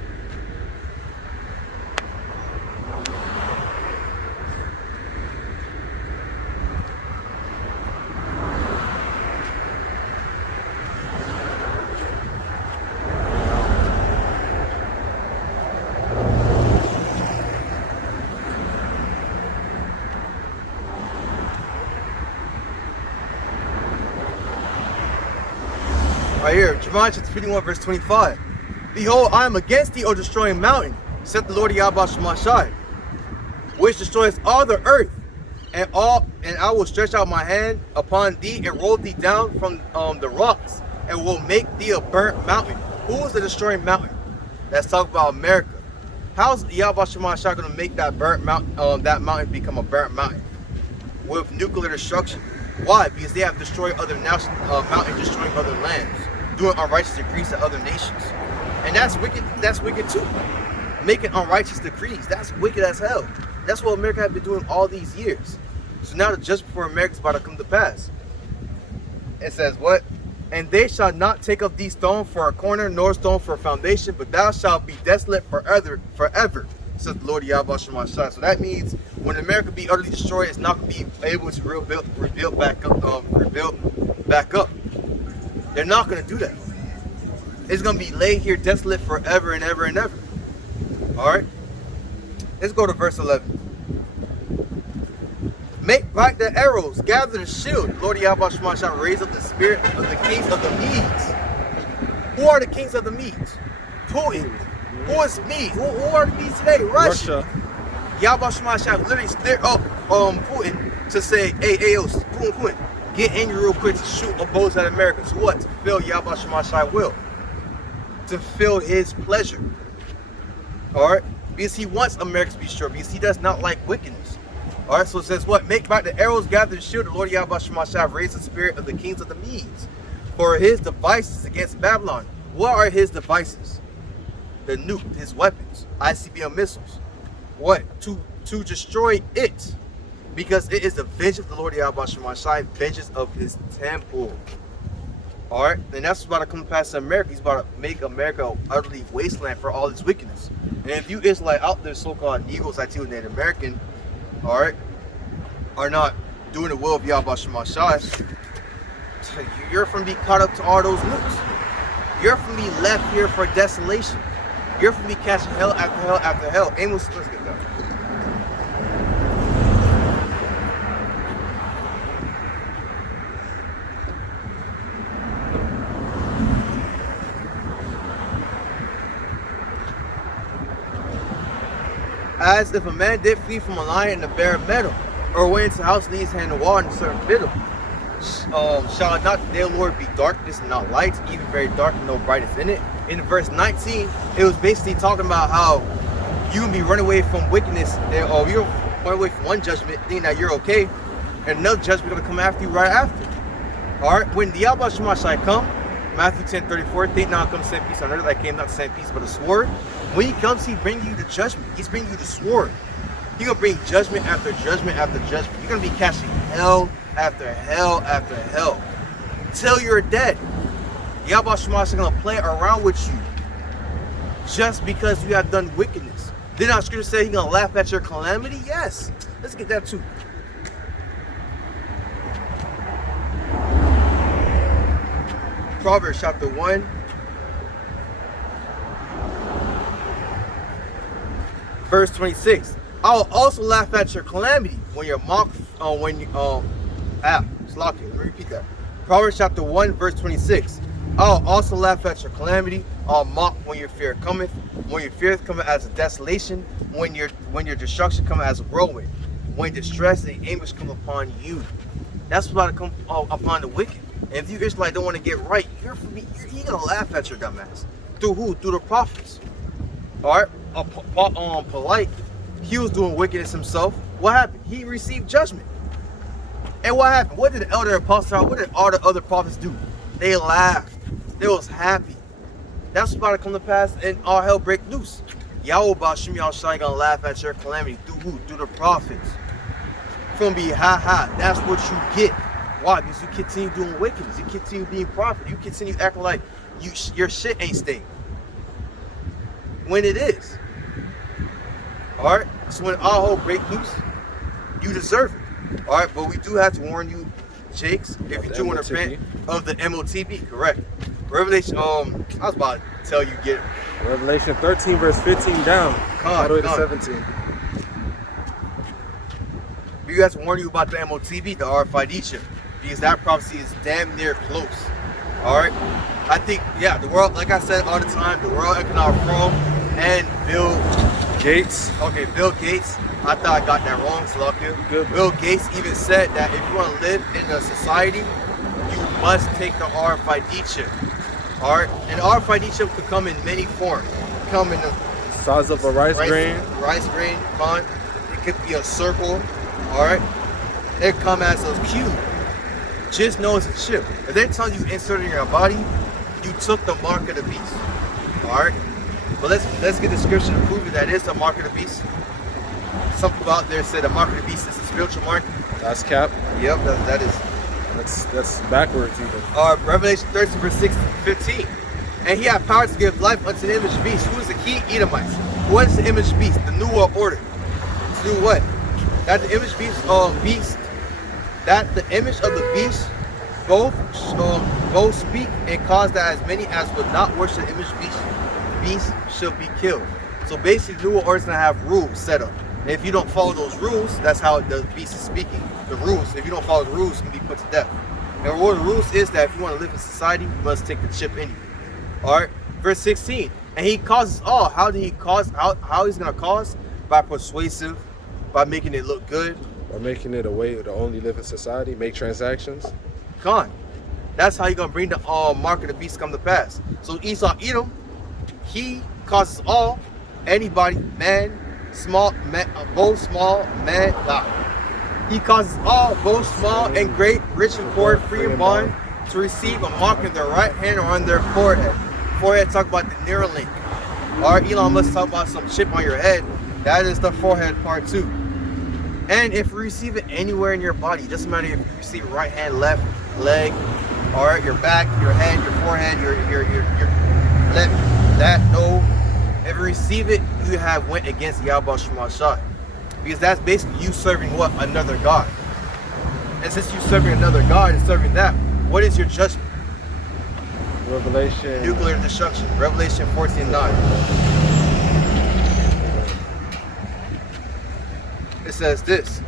Right here, Jeremiah chapter 51, verse 25. Behold, I am against thee, O destroying mountain, saith the Lord Yahweh Shemashai, which destroys all the earth. And I will stretch out my hand upon thee and roll thee down from the rocks, and will make thee a burnt mountain. Who is the destroying mountain? Let's talk about America. How's YAHAWASHI going to make that burnt mountain, that mountain become a burnt mountain? With nuclear destruction. Why? Because they have destroyed other nations, mountains, destroying other lands, doing unrighteous decrees to other nations. And that's wicked. That's wicked too. Making unrighteous decrees. That's wicked as hell. That's what America has been doing all these years. So now the judgment for America is about to come to pass. It says what? And they shall not take of thee stone for a corner, nor stone for a foundation, but thou shalt be desolate forever, says the Lord YAHAWASHI. So that means when America be utterly destroyed, it's not going to be able to rebuild back up. They're not going to do that. It's going to be laid here desolate forever and ever and ever. All right. Let's go to verse 11. Make back the arrows, gather the shield. The Lord YAHAWASHI shall raise up the spirit of the kings of the Medes. Who are the kings of the Medes? Putin. Who is Medes? Who are the Medes today? Russia. YAHAWASHI shall literally stir up Putin to say, hey, Putin, get angry real quick to shoot a bows at America. So what? To fulfill YAHAWASHI will. To fulfill his pleasure. Alright? Because he wants America to be destroyed. Because he does not like wickedness. Alright, so it says what? Make back the arrows, gather the shield. The Lord YAHAWASHI shall raise the spirit of the kings of the Medes for his devices against Babylon. What are his devices? The nuke, his weapons, ICBM missiles. What? To destroy it. Because it is the vengeance of the Lord YAHAWASHI, vengeance of his temple. Alright, and that's about to come past America. He's about to make America an utterly wasteland for all its wickedness. And if you Israelite out there, so-called Negroes, like you, Native American, alright, are not doing the will of YAHAWASHI, you're from be caught up to all those nukes. You're from be left here for desolation. You're from be catching hell after hell after hell. Amos, let's get done. As if a man did flee from a lion and a bear of metal, or went into the house, leaves hand the wall and serve fiddle. Shall not the day of the Lord be darkness and not light, even very dark and no brightness in it? In verse 19, it was basically talking about how you can be running away from wickedness, or you're running away from one judgment, thinking that you're okay, and another judgment going to come after you right after. Alright, when the YAHAWASHI shall come, Matthew 10:34, think not come send peace on earth, I came not to send peace but a sword. When he comes, he brings you the judgment. He's bringing you the sword. He's going to bring judgment after judgment after judgment. You're going to be catching hell after hell after hell. Till you're dead. YAHAWASHI is going to play around with you. Just because you have done wickedness. Did not scripture say he's going to laugh at your calamity? Yes. Let's get that too. Proverbs chapter 1. Verse 26. I will also laugh at your calamity when you're mocked. Let me repeat that. Proverbs chapter 1, verse 26. I will also laugh at your calamity. I'll mock when your fear cometh. When your fear cometh as a desolation. When your destruction cometh as a whirlwind. When distress and anguish come upon you. That's about to come upon the wicked. And if you Israelites don't want to get right, you're gonna laugh at your dumbass. Through who? Through the prophets. Alright? Polite, he was doing wickedness himself. What happened? He received judgment. And what happened? What did the elder apostles, what did all the other prophets do? They laughed. They was happy. That's about to come to pass and all hell break loose. YAHAWASHI gonna laugh at your calamity. Through who? Through the prophets. From be ha. That's what you get. Why? Because you continue doing wickedness. You continue being prophet. You continue acting like your shit ain't staying. When it is. Alright? So when all hell break loose, you deserve it. Alright, but we do have to warn you, Jakes, if you do want to repent of the MOTB, correct. Revelation, I was about to tell you, get it. Revelation 13, verse 15 down. All the way to 17. We got to warn you about the MOTB, the RFID chip, because that prophecy is damn near close. Alright? I think, yeah, the world, like I said all the time, the World Economic Forum and Bill Gates. Okay, Bill Gates. I thought I got that wrong, Salakia. Good. Bill Gates even said that if you want to live in a society, you must take the RFID chip. Alright? And the RFID chip could come in many forms. It could come in the Size of a rice grain. Rice grain, fine. It could be a circle. Alright? It come as a cube. Just know it's a chip. If they tell you insert it in your body, you took the mark of the beast. Alright? But let's get the scripture to prove it that it's the mark of the beast. Some people out there say the mark of the beast is a spiritual mark. That's cap. Yep, that is. That's backwards even. Revelation 13 verse 15. And he had power to give life unto the image beast. Who is the key? Edomites. What is the image beast? The New World Order. To do what? That the image beast that the image of the beast both speak and cause that as many as would not worship the image beast shall be killed. So basically the New World Order is gonna have rules set up. And if you don't follow those rules, that's how the beast is speaking. The rules, if you don't follow the rules, you can be put to death. And one of the rules is that if you want to live in society, you must take the chip anyway. Alright, verse 16. And he causes all. How did he cause? How he's gonna cause? By persuasive, by making it look good. By making it a way to only live in society, make transactions. Con. That's how you're gonna bring the mark of the beast come to pass. So Esau Edom, he causes all, anybody, man, small, man, both small, man, nah. He causes all, both small and great, rich and poor, free and bond, to receive a mark in their right hand or on their forehead. Forehead, talk about the Neuralink. Or Elon Musk talk about some chip on your head. That is the forehead part too. And if you receive it anywhere in your body, doesn't matter if you receive it right hand, left leg, or your back, your head, your forehead, your left, that, no. If you receive it, you have went against YAHAWASHI. Because that's basically you serving what? Another God. And since you serving another God and serving that, what is your judgment? Revelation. Nuclear destruction. Revelation 14:9. It says this.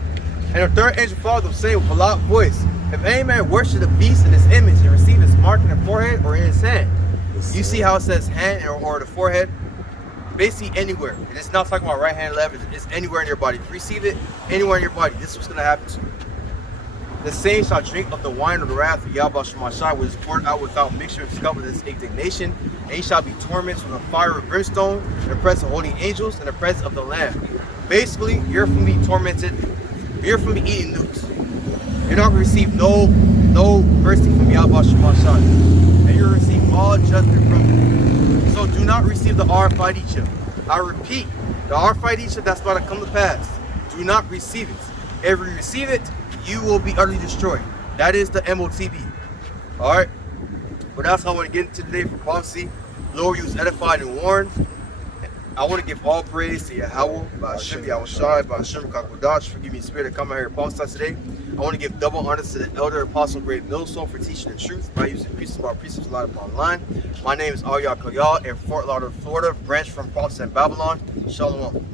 And the third angel followed them, saying with a loud voice, if any man worship the beast in his image and receive his mark in the forehead or in his hand. You see how it says hand or the forehead? Basically anywhere. And it's not talking about right hand, left. It's anywhere in your body. If you receive it anywhere in your body, this is what's going to happen to you. The same shall drink of the wine of the wrath of YAHAWASHI, which is poured out without mixture and discovered his indignation. And he shall be tormented with a fire of brimstone in the presence of holy angels and the presence of the Lamb. Basically, you're from being tormented. You're from eating nukes. You're not going to receive no mercy from YAHAWASHI. And you're going to receive all judgment from him. So do not receive the RFID chip. I repeat, the RFID chip that's about to come to pass. Do not receive it. If you receive it, you will be utterly destroyed. That is the MOTB. Alright? But that's how I want to get into today for prophecy. Lord, you was edified and warned. I want to give all praise to Yahawah, BAHASHAM, YAHAWASHI, BAHASHAM, QADASH, for giving me spirit to come out here and prophesy today. I want to give double honors to the elder apostle GREATMILLSTONE for teaching the truth by using precepts allowed upon line. My name is YAHAWAH in Fort Lauderdale, Florida, branch from Prophets in Babylon. Shalom.